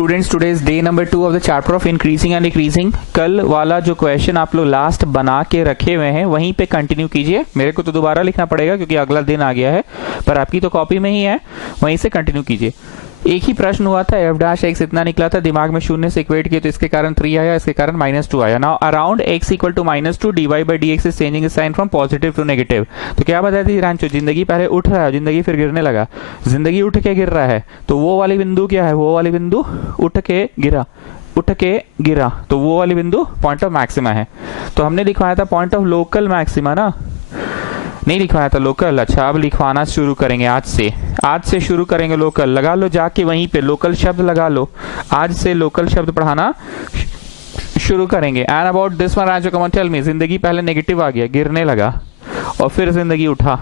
Students, today's day number 2 of the chapter of increasing and decreasing. कल वाला जो question आप लोग लास्ट बना के रखे हुए हैं वहीं पे कंटिन्यू कीजिए। मेरे को तो दोबारा लिखना पड़ेगा क्योंकि अगला दिन आ गया है, पर आपकी तो कॉपी में ही है, वहीं से कंटिन्यू कीजिए। एक ही प्रश्न हुआ था, एफ डैश एक्स इतना निकला था, दिमाग में शून्य से इक्वेट किया तो इसके कारण 3 आया, इसके कारण -2 आया। Now around x equal to -2 dy by dx is changing sign from positive to negative. तो क्या बताया थी रांचो, जिंदगी पहले उठ रहा है, जिंदगी फिर गिरने लगा, जिंदगी उठ के गिर रहा है, तो वो वाली बिंदु क्या है, वो वाली बिंदु उठ के गिरा, उठ के गिरा, तो वो वाली बिंदु पॉइंट ऑफ मैक्सिमा है। तो हमने लिखवाया था पॉइंट ऑफ लोकल मैक्सिमा ना, नहीं लिखवाया था लोकल। अच्छा, अब लिखवाना शुरू करेंगे आज से शुरू करेंगे लोकल। लगा लो जाके वहीं पे लोकल शब्द लगा लो, आज से लोकल शब्द पढ़ाना शुरू करेंगे। And about this one Raju come on tell me, जिंदगी पहले नेगेटिव आ गया, गिरने लगा, और फिर जिंदगी उठा,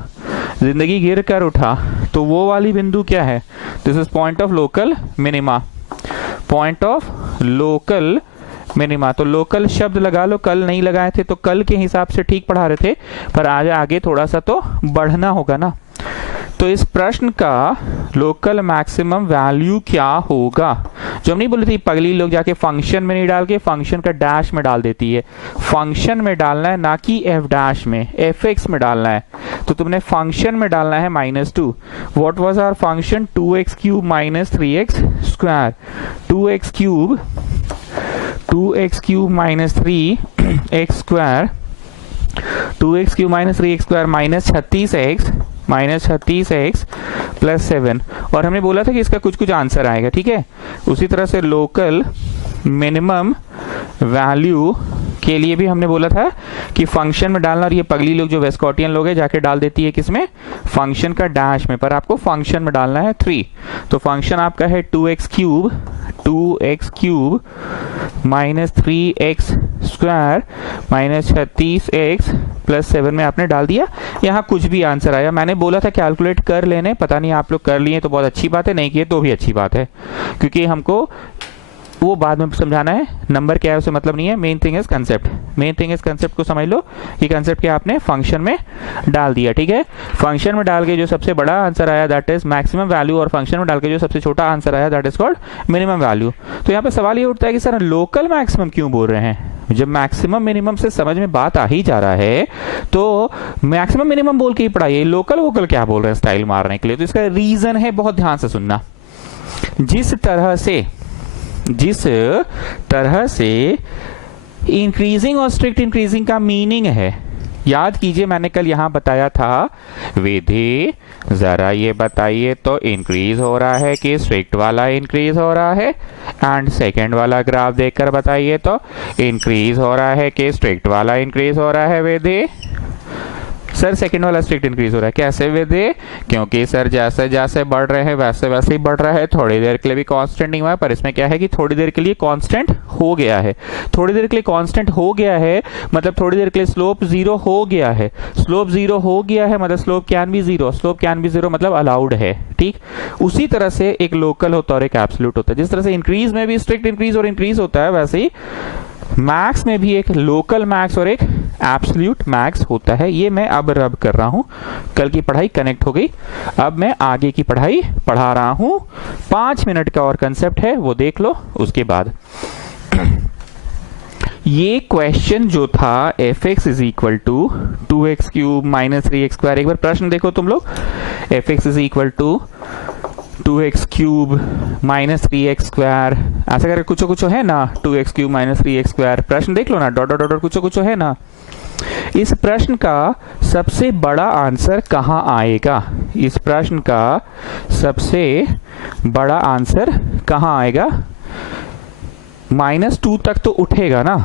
जिंदगी गिर कर उठा, तो वो वाली बिंदु क्या है, this is point of local minima, point of local minima. तो लोकल शब्द लगा लो, कल नहीं लगाए थे तो कल के हिसाब से ठीक पढ़ा रहे थे, पर आज आगे थोड़ा सा तो बढ़ना होगा ना। तो इस प्रश्न का लोकल मैक्सिमम वैल्यू क्या होगा, जो हम नहीं बोले थे पगली लोग जाके फंक्शन में नहीं डाल के फंक्शन का डैश में डाल देती है। फंक्शन में डालना है ना कि एफ डैश में, एफ एक्स में डालना है। तो तुमने फंक्शन में डालना है -2। What was our function, 2x cube minus 3x square, 2x cube minus 3x square, 2x cube minus 3x square minus 36x plus 7। और हमने बोला था कि इसका कुछ आंसर आएगा, ठीक है। उसी तरह से लोकल मिनिमम वैल्यू के लिए भी हमने बोला था कि फंक्शन में डालना, और ये पगली लोग जो वेस्कॉटियन लोग हैं जाके डाल देती है किसमें, फंक्शन का डैश में, पर आपको फंक्शन में डालना है 3। तो फंक्शन आपका है 2x cube minus 3x square minus 36x plus 7 में आपने डाल दिया। यहाँ कुछ भी आंसर आया, मैंने बोला था कैलकुलेट कर लेने, पता नहीं आप लोग कर लिए तो बहुत अच्छी बात है, नहीं किए तो भी अच्छी बात है, क्योंकि हमको वो बाद में समझाना है। नंबर क्या है उसे मतलब नहीं है, main thing is concept, main thing is concept को समझ लो कि कंसेप्ट क्या आपने फंक्शन में डाल दिया, ठीक है। फंक्शन में डाल के जो सबसे बड़ा आंसर आया दैट इज मैक्सिमम वैल्यू, और फंक्शन में डाल के जो सबसे छोटा आंसर आया that is called minimum value. तो यहाँ पे सवाल ये उठता है कि सर लोकल मैक्सिमम क्यों बोल रहे हैं, जब मैक्सिमम मिनिमम से समझ में बात आ ही जा रहा है तो मैक्सिमम मिनिमम बोल के ही पढ़ाइए, लोकल वोकल क्या बोल रहे हैं स्टाइल मारने के लिए। तो इसका रीजन है, बहुत ध्यान से सुनना, जिस तरह से इंक्रीजिंग और स्ट्रिक्ट इंक्रीजिंग का मीनिंग है, याद कीजिए मैंने कल यहां बताया था, विधि जरा ये बताइए तो इंक्रीज हो रहा है कि स्ट्रिक्ट वाला इंक्रीज हो रहा है, एंड सेकंड वाला ग्राफ देखकर बताइए तो इंक्रीज हो रहा है कि स्ट्रिक्ट वाला इंक्रीज हो रहा है। विधि सर सेकंड वाला स्ट्रिक्ट इंक्रीज हो रहा है, कैसे विधि, क्योंकि सर जैसे जैसे बढ़ रहे हैं वैसे वैसे ही बढ़ रहा है, थोड़ी देर के लिए भी कांस्टेंट नहीं हुआ है, पर इसमें क्या है कि थोड़ी देर के लिए कांस्टेंट हो गया है। थोड़ी देर के लिए कांस्टेंट हो गया है मतलब थोड़ी देर के लिए स्लोप 0 हो गया है, स्लोप 0 हो गया है मतलब slope can be 0, slope can be 0 मतलब अलाउड है, ठीक। उसी तरह से एक लोकल होता है और एक एब्सोल्यूट होता है। जिस तरह से इंक्रीज में भी स्ट्रिक्ट इंक्रीज और इंक्रीज होता है, वैसे ही मैक्स में भी एक लोकल मैक्स और एक एब्सोल्यूट मैक्स होता है। ये मैं अब रब कर रहा हूं, कल की पढ़ाई कनेक्ट हो गई, अब मैं आगे की पढ़ाई पढ़ा रहा हूं। 5 मिनट का और कंसेप्ट है, वो देख लो, उसके बाद ये क्वेश्चन जो था f x is equal to 2x cube minus 3x square, एक बार प्रश्न देखो तुम लोग, f x is equal to 2x cube minus 3x square, ऐसा करके कुछ है ना, 2x cube minus 3x square, प्रश्न देख लो ना, डॉट डॉट डॉट कुछ है ना। इस प्रश्न का सबसे बड़ा आंसर कहां आएगा, इस प्रश्न का सबसे बड़ा आंसर कहां आएगा, -2 तक तो उठेगा ना,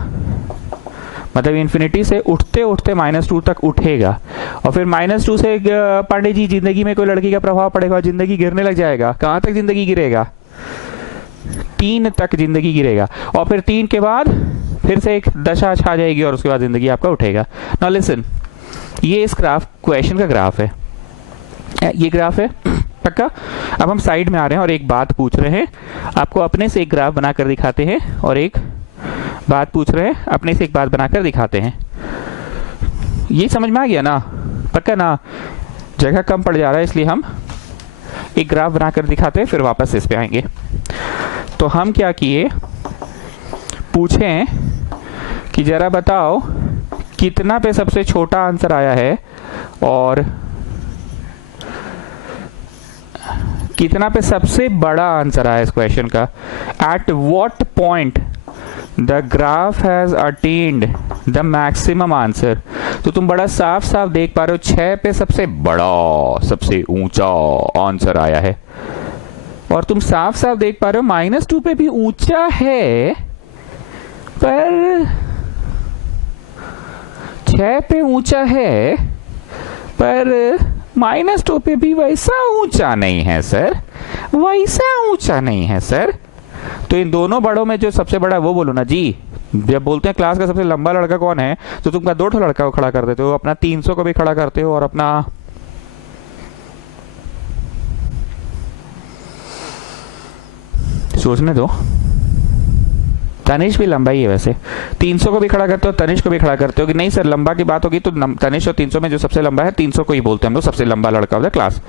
मतलब इन्फिनिटी से उठते उठते -2 तक उठेगा, और फिर -2 से पांडे जी जिंदगी में कोई लड़की का प्रभाव पड़ेगा, जिंदगी गिरने लग जाएगा। कहां तक जिंदगी गिरेगा, 3 तक जिंदगी गिरेगा, और फिर 3 के बाद फिर से एक दशा छा जाएगी और उसके बाद जिंदगी आपका उठेगा। नाउ लिसन, ये इस ग्राफ क्वेश्चन का ग्राफ है, ये ग्राफ है पक्का। अब हम साइड में आ रहे हैं और एक बात पूछ रहे हैं, आपको अपने से एक ग्राफ बनाकर दिखाते हैं, और एक बात पूछ रहे हैं, अपने से एक बात बनाकर दिखाते हैं। ये समझ में आ गया ना, पक्का ना, जगह कम पड़ जा रहा है इसलिए हम एक ग्राफ बनाकर दिखाते हैं, फिर वापस इस पे आएंगे। तो हम क्या किए, पूछें कि जरा बताओ कितना पे सबसे छोटा आंसर आया है और कितना पे सबसे बड़ा आंसर आया इस क्वेश्चन का। At what point the graph has attend the maximum answer. तो तुम बड़ा साफ साफ देख पा रहे हो 6 पे सबसे बड़ा, सबसे ऊंचा आंसर आया है, और तुम साफ साफ देख पा रहे हो -2 पे भी ऊंचा है, पर 6 पे ऊंचा है, पर -2 पे भी वैसा ऊंचा नहीं है सर, वैसा ऊंचा नहीं है सर। तो इन दोनों बड़ों में जो सबसे बड़ा है वो बोलो ना जी। जब बोलते हैं क्लास का सबसे लंबा लड़का कौन है, तो तुम क्या 2 लड़का को खड़ा कर देते हो, अपना 300 को भी खड़ा करते हो और अपना सोचने दो, तनिष भी लंबा ही है वैसे, 300 को भी खड़ा करते हो, तनिष को भी खड़ा करते हो कि नहीं सर लंबा की बात होगी तो तनिष और 300 में जो सबसे लंबा है 300 को ही बोलते हैं हम लोग सबसे लंबा लड़का ऑफ द क्लास।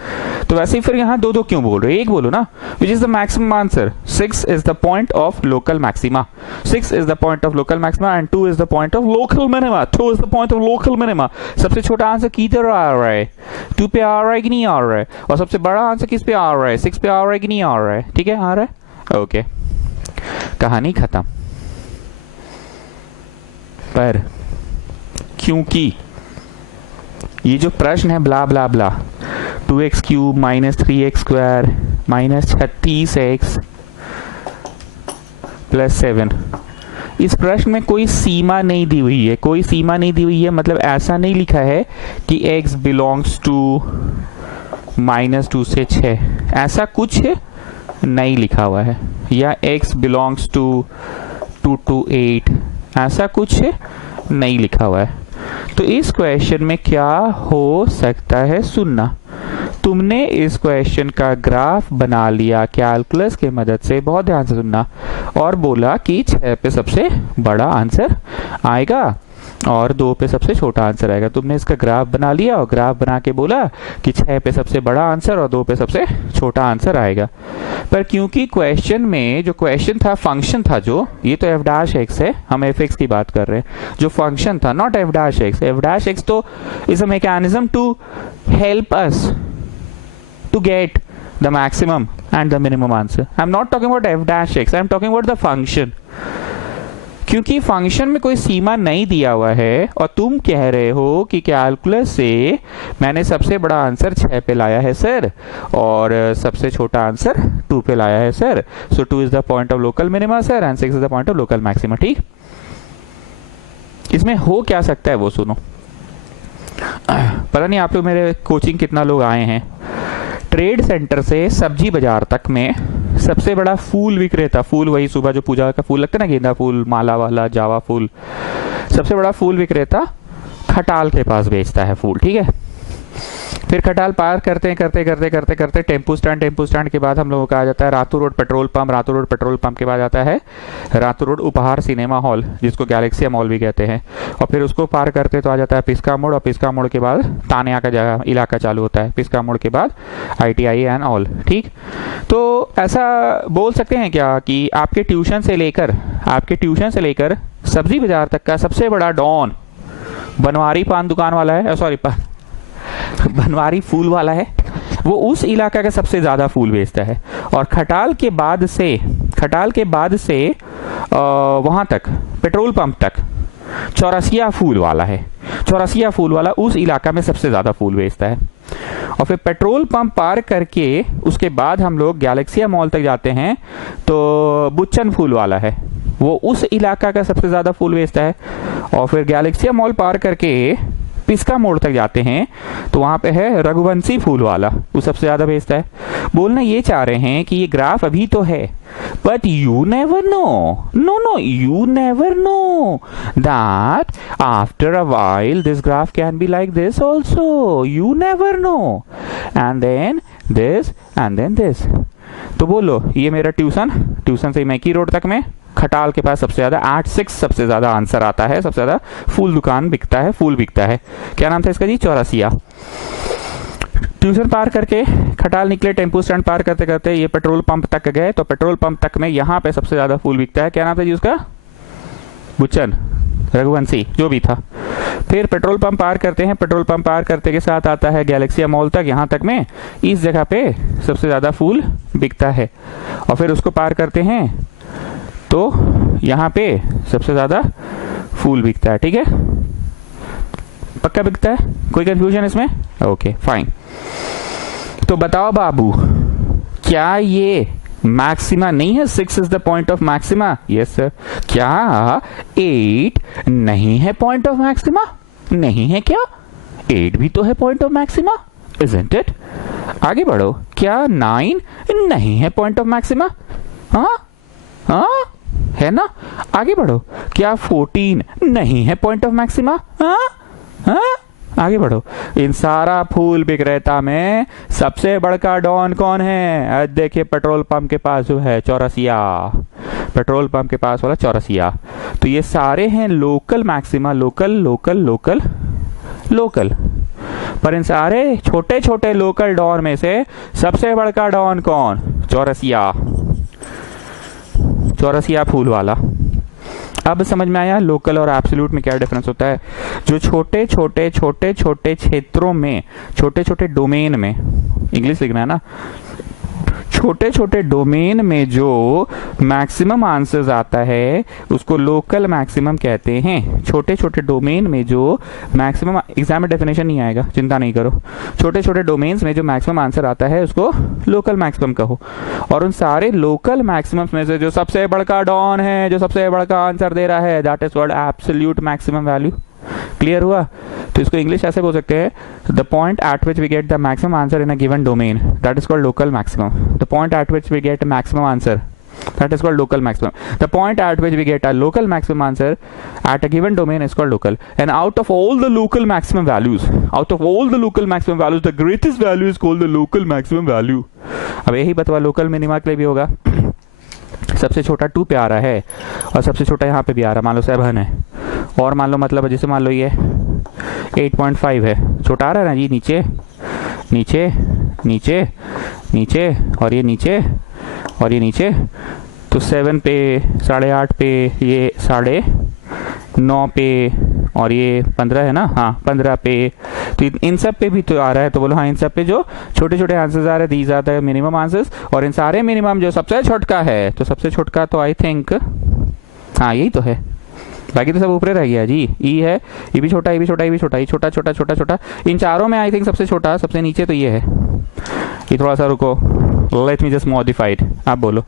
तो वैसे ही फिर यहाँ 2 क्यों बोल रहे हो, एक बोलो ना। Which is the maximum answer, 6 is the point of local maxima, 6 is the point of local maxima and 2 is the point of local minima, 2 is the point of local minima. सबसे छोटा आंसर किधर आ रहा है, 2 पे आ रहा है कि नहीं आ रहा है, और सबसे बड़ा आंसर किस पे आ रहा है, 6 पे आ रहा है कि नहीं आ रहा है, ठीक है आ रहा है, ओके कहानी खत्म। पर क्योंकि ये जो प्रश्न है ब्ला ब्ला ब्ला 2x cube -3x square -36x + 7, इस प्रश्न में कोई सीमा नहीं दी हुई है, कोई सीमा नहीं दी हुई है, मतलब ऐसा नहीं लिखा है कि x बिलोंग्स टू -2 से 6, ऐसा कुछ नहीं लिखा हुआ है, या x बिलोंग्स टू 2 to 8, ऐसा कुछ नहीं लिखा हुआ है। तो इस क्वेश्चन में क्या हो सकता है सुनना, तुमने इस क्वेश्चन का ग्राफ बना लिया कैलकुलस की मदद से, बहुत ध्यान से सुनना, और बोला कि 6 पे सबसे बड़ा आंसर आएगा और 2 पे सबसे छोटा आंसर आएगा। तुमने इसका ग्राफ बना लिया और ग्राफ बना के बोला कि 6 पे सबसे बड़ा आंसर और 2 पे सबसे छोटा आंसर आएगा। पर क्योंकि क्वेश्चन में जो क्वेश्चन था, फंक्शन था जो, ये तो f' है, हम f(x) की बात कर रहे हैं, जो फंक्शन था नॉट f', f' तो is a mechanism to help us to get the maximum and the minimum answer. I'm not talking about f', I'm talking about the function. क्योंकि फंक्शन में कोई सीमा नहीं दिया हुआ है और तुम कह रहे हो कि कैलकुलस से मैंने सबसे बड़ा आंसर 6 पे लाया है सर और सबसे छोटा आंसर 2 पे लाया है sir, so 2 is the point of local minima sir and 6 is the point of local maxima. ठीक, इसमें हो क्या सकता है वो सुनो। पता नहीं आप लोग मेरे कोचिंग कितना लोग आए हैं। ट्रेड सेंटर से सब्जी बाजार तक में सबसे बड़ा फूल विक्रेता, फूल वही सुबह जो पूजा का फूल लगता है ना, गेंदा फूल, माला वाला, जावा फूल, सबसे बड़ा फूल विक्रेता खटाल के पास बेचता है फूल। ठीक है, फिर खटाल पार करते करते टेम्पू स्टैंड के बाद हम लोगों का आ जाता है Ratu road petrol pump, Ratu road petrol pump के बाद आता है रातू रोड उपहार सिनेमा हॉल जिसको गैलेक्सिया मॉल भी कहते हैं, और फिर उसको पार करते तो आ जाता है पिस्का मोड़, और पिस्का मोड़ के बाद तानिया का जगह इलाका चालू होता है, पिस्का मोड़ के बाद ITI एंड ऑल। ठीक, तो ऐसा बोल सकते हैं क्या कि आपके ट्यूशन से लेकर सब्जी बाजार तक का सबसे बड़ा डॉन बनवारी पान दुकान वाला है, सॉरी बनवारी फूल वाला है, वो उस इलाका का सबसे ज्यादा फूल बेचता है। और खटाल के बाद से वहां तक पेट्रोल पंप तक चौरसिया फूल वाला है, चौरसिया फूल वाला उस इलाका में सबसे ज्यादा फूल बेचता है। और फिर पेट्रोल पंप पार करके उसके बाद हम लोग गैलेक्सिया मॉल तक जाते हैं तो बुच्चन फूल वाला है, वो उस इलाका का सबसे ज्यादा फूल बेचता है। और फिर गैलेक्सिया मॉल पार करके पिस्का मोड़ तक जाते हैं तो वहां पे है रघुवंशी फूल वाला, वो सबसे ज्यादा बेचता है। बोलना ये चाह रहे हैं कि ये ग्राफ अभी तो है, but you never no, you never know that after a while this graph can be like this also, you never know, and then this and then this। तो बोलो ये मेरा ट्यूशन से मैकी रोड तक में खटाल के पास सबसे ज्यादा 8-6 सबसे ज्यादा आंसर आता है, सबसे ज्यादा फूल दुकान बिकता है, फूल बिकता है। क्या नाम था इसका जी? चौरसिया। ट्यूशन पार करके खटाल निकले, टेम्पो स्टैंड पार करते करते ये पेट्रोल पंप तक गए। तो पेट्रोल पंप तक में यहाँ पे सबसे ज्यादा फूल बिकता है। क्या नाम था जी उसका? बुच्चन, रघुवंशी, जो भी था। फिर पेट्रोल पंप पार करते हैं, पेट्रोल पंप पार करते के साथ आता है गैलेक्सिया मॉल तक। यहाँ तक में इस जगह पे सबसे ज्यादा फूल बिकता है। और फिर उसको पार करते हैं तो यहाँ पे सबसे ज्यादा फूल बिकता है। ठीक है, पक्का बिकता है? कोई कंफ्यूजन इसमें? Okay fine. तो बताओ बाबू, क्या ये मैक्सिमा नहीं है? 6 is the point of maxima. Yes sir. क्या 8 नहीं है पॉइंट ऑफ मैक्सिमा? नहीं है क्या? 8 भी तो है point of maxima, isn't it? आगे बढ़ो। क्या 9 नहीं है पॉइंट ऑफ मैक्सिमा? हाँ हाँ है ना? आगे बढ़ो। क्या 14 नहीं है पॉइंट ऑफ मैक्सिमा? हाँ हाँ आगे बढ़ो। इन सारा फूल विक्रेता में सबसे बड़का डॉन कौन है? देखिए पेट्रोल पंप के पास जो है चौरसिया, पेट्रोल पंप के पास वाला चौरसिया। तो ये सारे हैं local maxima, local local local local. पर इन सारे छोटे छोटे लोकल डॉन में से सबसे बड़का डॉन कौन? चौरसिया, चौरसिया फूल वाला। अब समझ में आया लोकल और एब्सोल्यूट में क्या डिफरेंस होता है? जो छोटे छोटे छोटे छोटे क्षेत्रों में, छोटे छोटे डोमेन में, इंग्लिश लिखना है ना, छोटे छोटे डोमेन में जो मैक्सिमम आंसर्स आता है उसको लोकल मैक्सिमम कहते हैं। छोटे छोटे डोमेन में जो मैक्सिमम, एग्जाम में डेफिनेशन नहीं आएगा, चिंता नहीं करो। छोटे छोटे डोमेन्स में जो मैक्सिमम आंसर आता है उसको लोकल मैक्सिमम कहो। और उन सारे लोकल मैक्सिमम्स में से जो सबसे बड़का डॉन है, जो सबसे बड़का आंसर दे रहा है, that is called absolute maximum value. Clear हुआ? तो इसको इंग्लिश ऐसे बोल सकते हैं, the point at which we get the maximum answer in a given domain, that is called local maximum. The point at which we get maximum answer, that is called local maximum. The point at which we get a local maximum answer at a given domain is called local. And out of all the local maximum values, the greatest value is called the local maximum value. अब यही बतवा local minima के लिए भी होगा। सबसे छोटा 2 पे आ रहा है और सबसे छोटा यहाँ पे भी आ रहा है, मान लो 7 है। और मान लो, मतलब जैसे मान लो ये 8.5 है, छोटा आ रहा है ना जी, नीचे नीचे नीचे नीचे और ये नीचे और ये नीचे। तो 7 पे, 8.5 पे, ये 9.5 पे और ये 15 है ना, हाँ 15 पे। तो इन सब पे भी तो आ रहा है। तो बोलो हाँ, इन सब पे जो छोटे छोटे आंसर्स आ रहे हैं, these are the minimum answers. और इन सारे मिनिमम जो सबसे छोटका है, तो सबसे छोटका तो आई थिंक हाँ यही तो है, बाकी तो सब ऊपर रह गया जी। ई है, ये भी छोटा, ये भी छोटा, ये भी छोटा, ये छोटा छोटा छोटा छोटा। इन चारों में आई थिंक सबसे छोटा, सबसे नीचे तो ये है। ये थोड़ा सा रुको, लेट मी जस्ट मॉडिफाइड। आप बोलो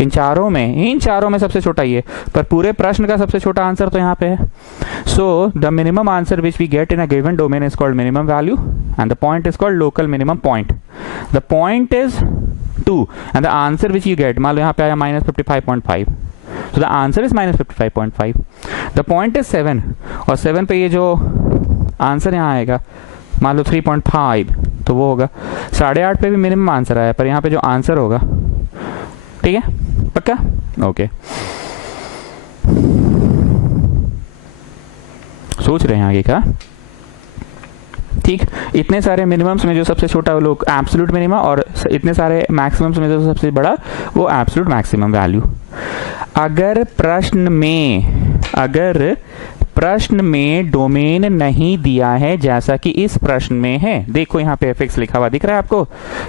इन चारों में सबसे छोटा ये, पर पूरे प्रश्न का सबसे छोटा आंसर तो यहाँ पे है। So the minimum answer which we get in a given domain is called minimum value and the point is called local minimum point. The point is 2 and the answer which you get, मान लो यहाँ पे आया -55.5, so the answer is -55.5. the point is 7 और 7 पे ये जो answer यहाँ आएगा मान लो 3.5, तो वो होगा 8.5 पे भी मिनिमम आंसर आया, पर यहाँ पे जो आंसर होगा, ठीक है पक्का? ओके सोच रहे हैं आगे का? ठीक। इतने सारे मिनिमम्स में जो सबसे छोटा वो लोग एब्सोल्यूट मिनिमम, और इतने सारे मैक्सिमम्स में जो सबसे बड़ा वो एब्सोल्यूट मैक्सिमम वैल्यू। अगर प्रश्न में डोमेन नहीं दिया है जैसा कि इस प्रश्न में है, देखो यहाँ पे fx लिखा हुआ दिख रहा है आपको।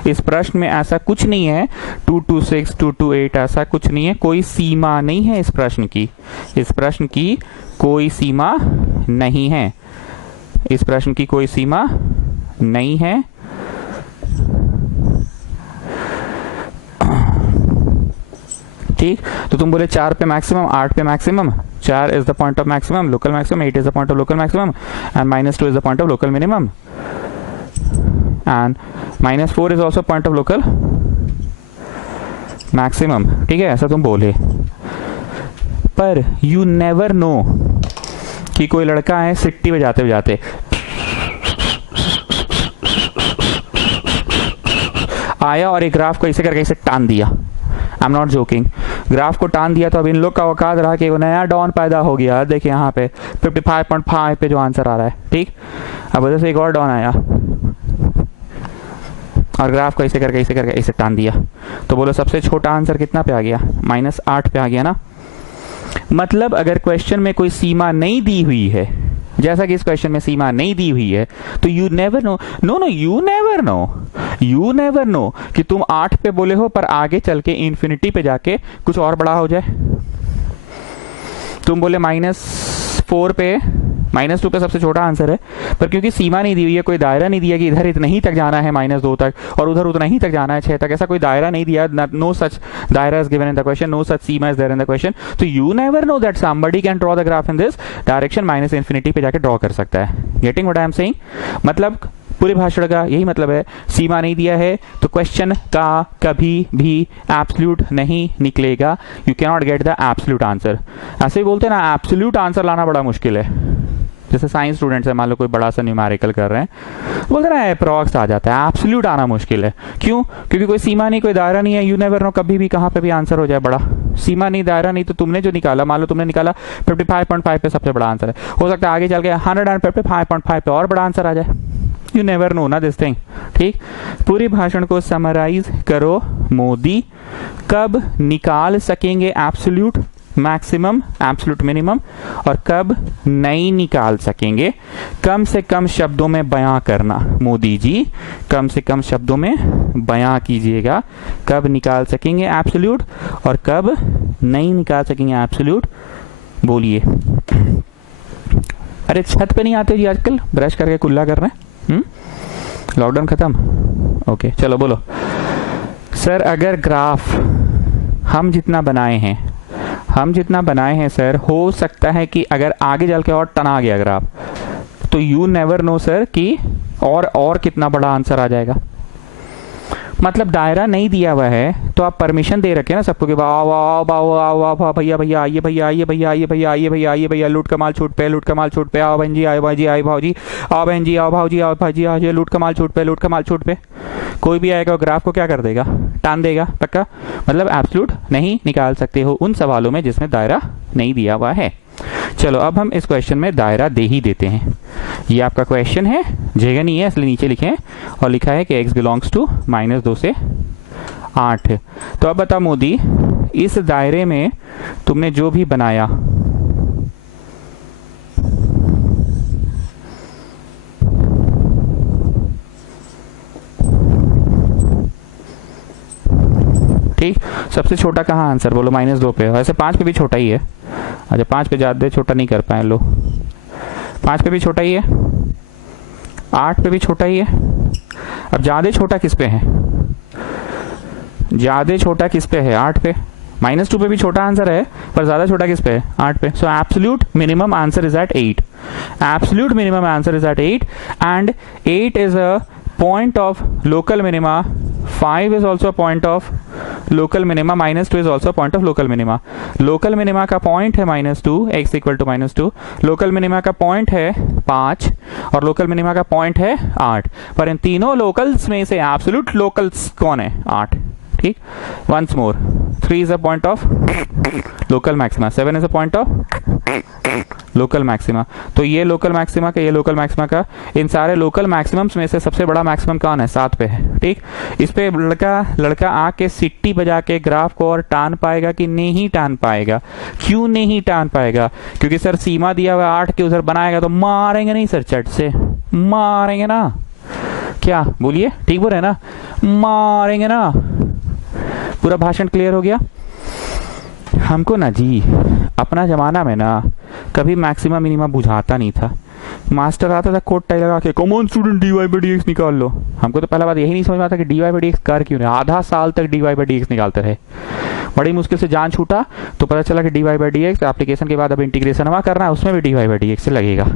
इस प्रश्न में ऐसा कुछ नहीं है 2 to 6 2 to 8, ऐसा कुछ नहीं है, कोई सीमा नहीं है इस प्रश्न की। इस प्रश्न की कोई सीमा नहीं है, इस प्रश्न की कोई सीमा नहीं है। ठीक, तो तुम बोले 4 पे मैक्सिमम, 8 पे maximum. 4 is the point of maximum local maximum, 8 is the point of local maximum and -2 is the point of local minimum and -4 is also point of local maximum. ठीक है, ऐसा तुम बोले, पर यू नेवर नो कि कोई लड़का है सिट्टी बजाते बजाते आया और एक ग्राफ को ऐसे करके इसे टान दिया। I am not joking, graph को टान दिया तो अब इन लोग का औकात रहा कि वो नया डॉन पैदा हो गया। देखिए यहाँ पे 55.5 पे जो आंसर आ रहा है। ठीक, अब उधर से एक और डॉन आया, और ग्राफ को ऐसे करके ऐसे टान दिया, तो बोलो सबसे छोटा आंसर कितना पे आ गया? -8 पे आ गया ना। मतलब अगर क्वेश्चन में कोई सीमा नहीं दी हुई है, जैसा कि इस क्वेश्चन में सीमा नहीं दी हुई है, तो you never no, you never no कि तुम 8 पे बोले हो पर आगे चल के इन्फिनिटी पे जाके कुछ और बड़ा हो जाए। तुम बोले -4 पे, -2 पे सबसे छोटा आंसर है, पर क्योंकि सीमा नहीं दी हुई है, कोई दायरा नहीं दिया कि इधर इतना ही तक जाना है -2 तक और उधर उतना ही तक जाना है 6 तक, ऐसा कोई दायरा नहीं दिया, नो सच दायरा is given in the question, no such सीमा is there in the question, तो you never know that somebody can draw the graph in this direction, -∞ पे जाके ड्रॉ कर सकता है। Getting what I am saying? मतलब पूरे भाषण का यही मतलब है, सीमा नहीं दिया है तो क्वेश्चन का कभी भी एब्सोल्यूट नहीं निकलेगा, you can not get the absolute answer. ऐसे ही बोलते हैं ना, एब्सोल्यूट आंसर लाना बड़ा मुश्किल है। जैसे साइंस स्टूडेंट्स है, मान लो कोई बड़ा सा न्यूमेरिकल कर रहे हैं, बोलते ना अप्रॉक्स आ जाता है, एब्सोल्यूट आना मुश्किल है। क्यों? क्योंकि कोई सीमा नहीं, कोई दायरा नहीं है, यू नेवर नो, कभी भी कहाँ पे भी आंसर हो जाए बड़ा। सीमा नहीं, दायरा नहीं, तो तुमने जो निकाला, मान लो तुमने निकाला 55.5 पे सबसे बड़ा आंसर है, हो सकता है आगे चल के 155.5 पे और बड़ा आंसर आ जाए, यू नेवर नो ना दिस थिंग। ठीक, पूरी भाषण को समराइज करो। मोदी कब निकाल सकेंगे एब्सोल्यूट मैक्सिमम, एब्सोल्यूट मिनिमम, और कब नहीं निकाल सकेंगे? कम से कम शब्दों में बयां करना। मोदी जी कम से कम शब्दों में बयां कीजिएगा, कब निकाल सकेंगे एब्सोल्यूट और कब नहीं निकाल सकेंगे एब्सोल्यूट, बोलिए। अरे छत पे नहीं आते जी आजकल, ब्रश करके कुल्ला कर रहे हैं? लॉकडाउन खत्म? ओके चलो बोलो। सर अगर ग्राफ हम जितना बनाए हैं सर, हो सकता है कि अगर आगे चल के और तना गया ग्राफ, तो यू नेवर नो सर कि और कितना बड़ा आंसर आ जाएगा। मतलब दायरा नहीं दिया हुआ है तो आप परमिशन दे रखे ना सबको कि वाह भैया आइए, लूट कमाल छूट पे, आओ बहन जी, आओ भाजी, आओ भाजी, आओ बहन जी, आओ भाजी, आओ भाजी, आओ लूट कमाल छूट पे। कोई भी आएगा ग्राफ को क्या कर देगा? टान देगा पक्का। मतलब एब्सोल्यूट नहीं निकाल सकते हो उन सवालों में जिसमें दायरा नहीं दिया हुआ है। चलो अब हम इस क्वेश्चन में दायरा दे ही देते हैं। ये आपका क्वेश्चन है, जगह नहीं है इसलिए नीचे लिखे और लिखा है कि x बिलोंग्स टू -2 से 8। तो अब बता मोदी, इस दायरे में तुमने जो भी बनाया, ठीक, सबसे छोटा कहाँ आंसर बोलो? -2 पे। वैसे 5 पे भी छोटा ही है। अच्छा 5 पे ज्यादा छोटा नहीं कर पाए, लो 5 पे भी छोटा ही है, 8 पे भी छोटा ही है। अब ज्यादा छोटा किस पे है? ज्यादा छोटा किस पे है? 8 पे। -2 पे भी छोटा आंसर है पर ज्यादा छोटा किस पे है? 8 पे। So absolute minimum answer is at 8। Absolute minimum answer is at 8 and 8 is a point of local minima, 5 is also a point of local minima, -2 is also a point of local minima. local minima का point है -2, x equal to -2, local minima का point है 5 और local minima का point है 8। पर इन तीनों locals में से absolute locals कौन है? 8। ठीक, once more, 3 is a point of local maxima, 7 is a point of local maxima. तो ये लोकल मैक्सिमा का, ये लोकल मैक्सिमा का, इन सारे लोकल मैक्सिमम्स में से सबसे बड़ा मैक्सिमम कौन है? 7 पे है। ठीक, इस पे लड़का आके सिट्टी बजा के ग्राफ को और टान पाएगा कि नहीं टान पाएगा? क्यों नहीं टान पाएगा? क्योंकि सर सीमा दिया हुआ 8 के, उधर बनाएगा तो मारेंगे नहीं सर, चट से मारेंगे ना। क्या बोलिए? ठीक बोल रहे ना? मारेंगे ना। पूरा भाषण क्लियर हो गया? हमको ना जी अपना जमाना में ना कभी मैक्सिमा मिनिमा बुझाता नहीं था। मास्टर आता था कोट टाई लगा के, कॉमन स्टूडेंट dy/dx निकाल लो। हमको तो पहला बात यही नहीं समझ में आता कि dy/dx कर क्यों नहीं। आधा साल तक dy/dx निकालते रहे, बड़ी मुश्किल से जान छूटा तो पता चला कि dy/dx एप्लीकेशन के बाद अब इंटीग्रेशन हवा करना है, उसमें भी dy/dx से लगेगा।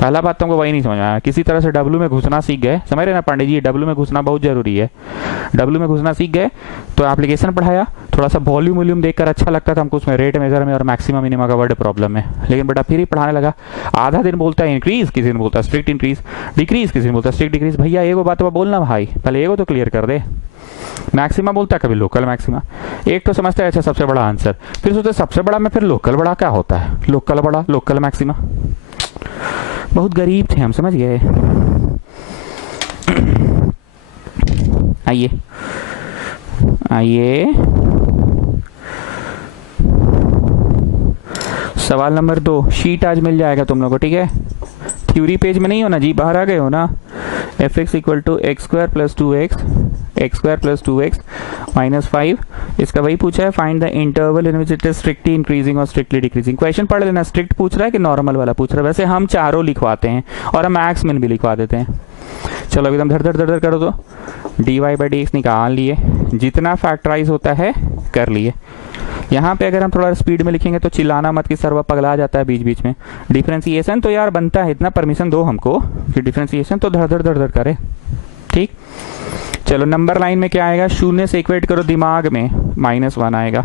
पहला बात तो हमको वही नहीं समझ आया। किसी तरह से डब्ल्यू में घुसना सीख गए, समझ रहे ना पंडित जी? डब्ल्यू में घुसना बहुत जरूरी है। डब्ल्यू में घुसना सीख गए तो एप्लीकेशन पढ़ाया, थोड़ा सा वॉल्यूम देखकर अच्छा लगता था हमको, उसमें रेट मेजर में और मैक्सिमम मिनिमा का वर्ड प्रॉब्लम है। लेकिन बेटा फिर ही पढ़ाने लगा, आधा दिन बोलता है इंक्रीज, किसी दिन बोलता है स्ट्रिक्ट इंक्रीज, डिक्रीज किसी दिन बोलता है स्ट्रिक्ट डिक्रीज। भैया एगो बात बोलना भाई, पहले एगो तो क्लियर कर दे। मैक्सिमा बोलता है, कभी लोकल मैक्सिमा। एक तो समझता है अच्छा सबसे बड़ा आंसर, फिर सोचते सबसे बड़ा में फिर लोकल बड़ा क्या होता है? लोकल बड़ा, लोकल मैक्सिमा। बहुत गरीब थे हम, समझ गए। आइए आइए, सवाल नंबर 2। शीट आज मिल जाएगा तुम लोगों को, ठीक है? थ्योरी पेज में नहीं हो ना जी, बाहर आ गए हो ना? F x equal to x square plus 2x, x square plus 2x minus 5। इसका वही पूछा है, find the interval in which it is strictly increasing और स्ट्रिक्टली डिक्रीजिंग। क्वेश्चन पढ़ लेना, स्ट्रिक्ट पूछ रहा है कि नॉर्मल वाला पूछ रहा है। वैसे हम चारों लिखवाते हैं और हम मैक्स मिन भी लिखवा देते हैं। चलो एकदम धड़ धड़ धड़ धड़ करो तो dy बाई डी एक्स निकाल लिए, जितना फैक्टराइज होता है कर लिए। यहाँ पे अगर हम थोड़ा स्पीड में लिखेंगे तो चिल्लाना मत कि सर्व पगला जाता है बीच बीच में। डिफरेंशिएशन तो यार बनता है, इतना परमिशन दो हमको कि डिफरेंशिएशन तो धड़ धड़ धड़ धड़ करे, ठीक? चलो नंबर लाइन में क्या आएगा, शून्य से इक्वेट करो दिमाग में, -1 आएगा।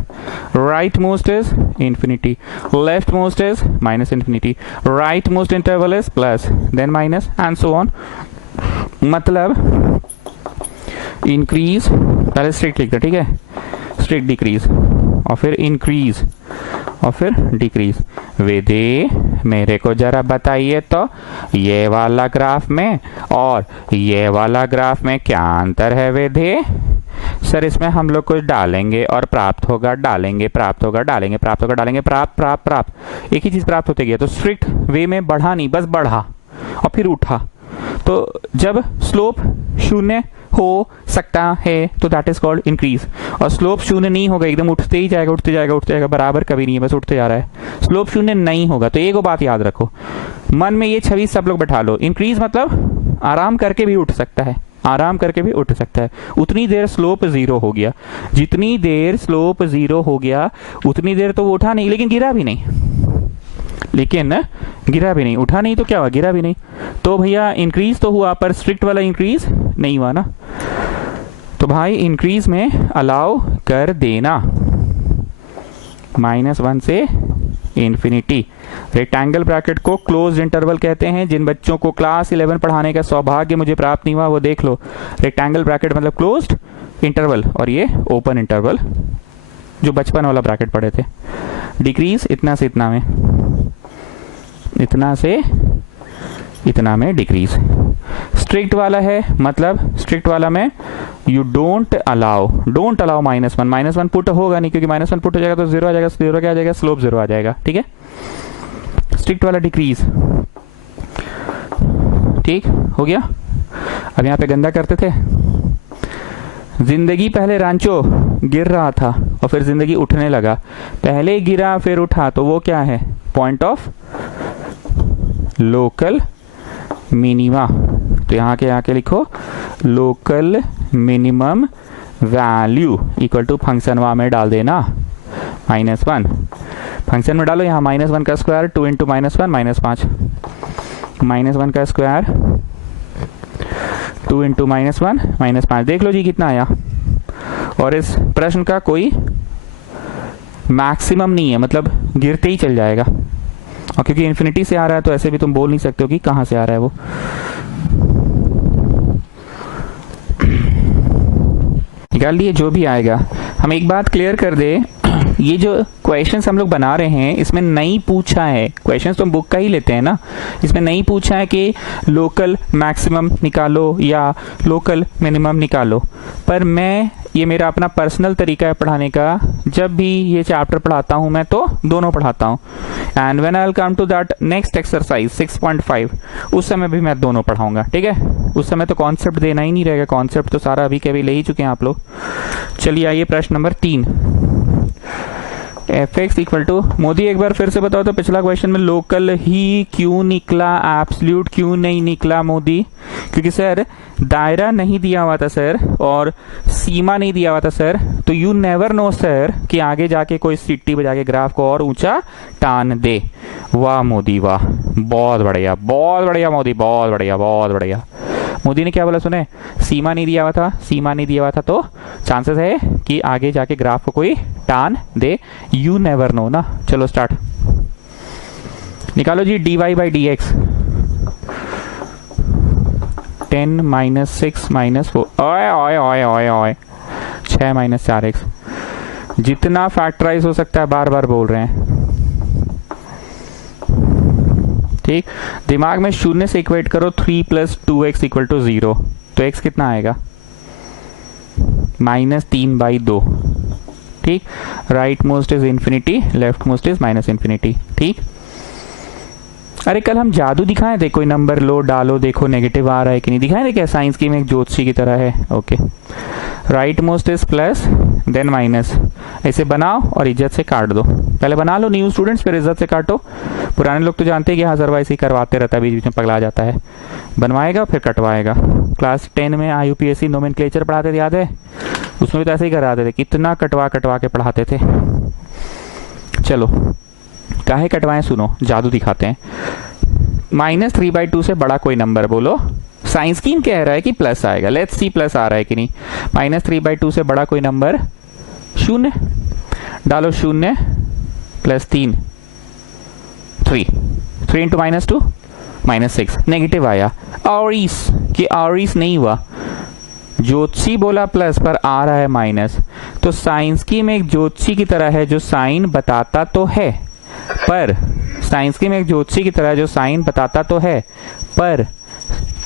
Right most is infinity, left most is minus infinity, right most interval is plus then minus and so on. मतलब इंक्रीज, पहले स्ट्रिक्ट लिखते, ठीक है? स्ट्रिक्ट डिक्रीज और फिर इंक्रीज और फिर डिक्रीज। विधि मेरे को जरा बताइए तो ये वाला ग्राफ में और ये वाला ग्राफ में क्या अंतर है विधि? सर इसमें हम लोग कुछ डालेंगे और प्राप्त होगा, डालेंगे प्राप्त होगा, डालेंगे प्राप्त होगा, डालेंगे प्राप्त प्राप्त प्राप्त, एक ही चीज प्राप्त होते गया। तो स्ट्रिक्ट वे में बढ़ा नहीं, बस बढ़ा और फिर उठा। तो जब स्लोप शून्य हो सकता है तो दैट इज कॉल्ड इंक्रीज, और स्लोप शून्य नहीं होगा, एकदम उठते ही जाएगा उठते जाएगा उठते जाएगा, बराबर कभी नहीं है, बस उठते जा रहा है। स्लोप शून्य नहीं होगा। तो एक बात याद रखो, मन में ये छवि सब लोग बैठा लो, इंक्रीज मतलब आराम करके भी उठ सकता है, आराम करके भी उठ सकता है। उतनी देर स्लोप 0 हो गया, जितनी देर स्लोप 0 हो गया उतनी देर तो वो उठा नहीं, लेकिन गिरा भी नहीं, लेकिन गिरा भी नहीं, उठा नहीं तो क्या हुआ, गिरा भी नहीं। तो भैया इंक्रीज तो हुआ पर स्ट्रिक्ट वाला इंक्रीज नहीं हुआ ना। तो भाई इंक्रीज में अलाउ कर देना, -1 से इंफिनिटी। रेक्टेंगल ब्रैकेट को क्लोज इंटरवल कहते हैं। जिन बच्चों को क्लास 11 पढ़ाने का सौभाग्य मुझे प्राप्त नहीं हुआ वो देख लो, रेक्टेंगल ब्रैकेट मतलब क्लोज्ड इंटरवल और ये ओपन इंटरवल, जो बचपन वाला ब्रैकेट पढ़े थे। डिक्रीज इतना से इतना में, इतना से इतना में डिक्रीज। स्ट्रिक्ट वाला है मतलब स्ट्रिक्ट वाला में यू डोंट अलाउ -1, -1 पुट होगा नहीं, क्योंकि -1 पुट हो जाएगा तो 0 आ जाएगा, 0 क्या आ जाएगा, स्लोप 0 आ जाएगा, ठीक है? स्ट्रिक्ट वाला डिक्रीज, ठीक हो गया। अब यहाँ पे गंदा करते थे, जिंदगी पहले रांचो गिर रहा था और फिर जिंदगी उठने लगा, पहले गिरा फिर उठा, तो वो क्या है, पॉइंट ऑफ लोकल मिनिमा। तो यहाँ के लिखो local minimum value equal to function वहाँ में डाल देना -1, फंक्शन में डालो यहाँ -1 का स्क्वायर 2 इंटू -1 -5, -1 का स्क्वायर 2 इंटू -1 -5। देख लो जी कितना आया। और इस प्रश्न का कोई मैक्सिमम नहीं है, मतलब गिरते ही चल जाएगा, और क्योंकि इन्फिनिटी से आ रहा है तो ऐसे भी तुम बोल नहीं सकते हो कि कहाँ से आ रहा है वो। निकाल लिए जो भी आएगा। हम एक बात क्लियर कर दे, ये जो क्वेश्चंस हम लोग बना रहे हैं इसमें नहीं पूछा है, क्वेश्चंस तो हम बुक का ही लेते हैं ना, इसमें नहीं पूछा है कि लोकल मैक्सिमम निकालो या लोकल मिनिमम निकालो। पर मैं, ये मेरा अपना पर्सनल तरीका है पढ़ाने का, जब भी ये चैप्टर पढ़ाता हूँ मैं तो दोनों पढ़ाता हूँ। And when I will come to that next exercise 6.5, उस समय भी मैं दोनों पढ़ाऊंगा, ठीक है? उस समय तो कॉन्सेप्ट देना ही नहीं रहेगा, कॉन्सेप्ट तो सारा अभी के अभी ले ही चुके हैं आप लोग। चलिए आइए प्रश्न नंबर 3। F x equal to, Modi एक बार फिर से बताओ तो पिछला क्वेश्चन में लोकल ही क्यों निकला, एब्सोल्यूट क्यों नहीं निकला मोदी? क्योंकि सर दायरा नहीं दिया हुआ था सर, और सीमा नहीं दिया हुआ था सर, तो यू नेवर नो सर कि आगे जाके कोई सीटी बजा के ग्राफ को और ऊंचा टान दे। वाह मोदी वाह, बहुत बढ़िया मोदी, बहुत बढ़िया बहुत बढ़िया। मोदी ने क्या बोला सुने, सीमा नहीं दिया हुआ था, सीमा नहीं दिया हुआ था तो चांसेस है कि आगे जाके ग्राफ को कोई टान दे, यू नेवर नो ना। चलो स्टार्ट, निकालो जी dy बाई डी एक्स, 10 - 6 - 4, ओए 6 - 4x, जितना फैक्टराइज हो सकता है बार बार बोल रहे हैं, ठीक? दिमाग में शून्य से इक्वेट करो 3 + 2x = 0, तो x कितना आएगा? -3/2। ठीक, right most is infinity, left most is -infinity. ठीक, अरे कल हम जादू दिखाए थे, कोई नंबर लो डालो देखो नेगेटिव आ रहा है कि नहीं, दिखाए थे क्या? साइंस की में एक ज्योतिषी की तरह है। Okay, right most is plus then minus, ऐसे बनाओ और इज्जत से काट दो। पहले बना लो न्यू स्टूडेंट्स, फिर इज्जत से काटो। पुराने लोग तो जानते हैं कि हज़ारवाइज ही करवाते रहता है, बीच बीच में पगला जाता है। बनवाएगा फिर कटवाएगा। क्लास 10 में IUPAC नोमेनक्लेचर पढ़ाते थे, याद है? उसमें भी तो ऐसे ही कराते थे, कितना कटवा कटवा के पढ़ाते थे। चलो काहे कटवाएं, सुनो जादू दिखाते हैं। -3/2 से बड़ा कोई नंबर बोलो। साइंस स्कीम कह रहा है कि प्लस आएगा, लेट्स सी प्लस आ रहा है कि नहीं। -3/2 से बड़ा कोई नंबर, 0 डालो, 0 + 3, 3 × -2 -6, नेगेटिव आया। ऑरिस कि ऑरिस नहीं हुआ, ज्योतिषी बोला प्लस पर आ रहा है माइनस। तो साइंस की में एक ज्योतिषी की तरह है जो साइन बताता तो है, पर साइंस की में एक ज्योतिषी की तरह जो साइन बताता तो है, पर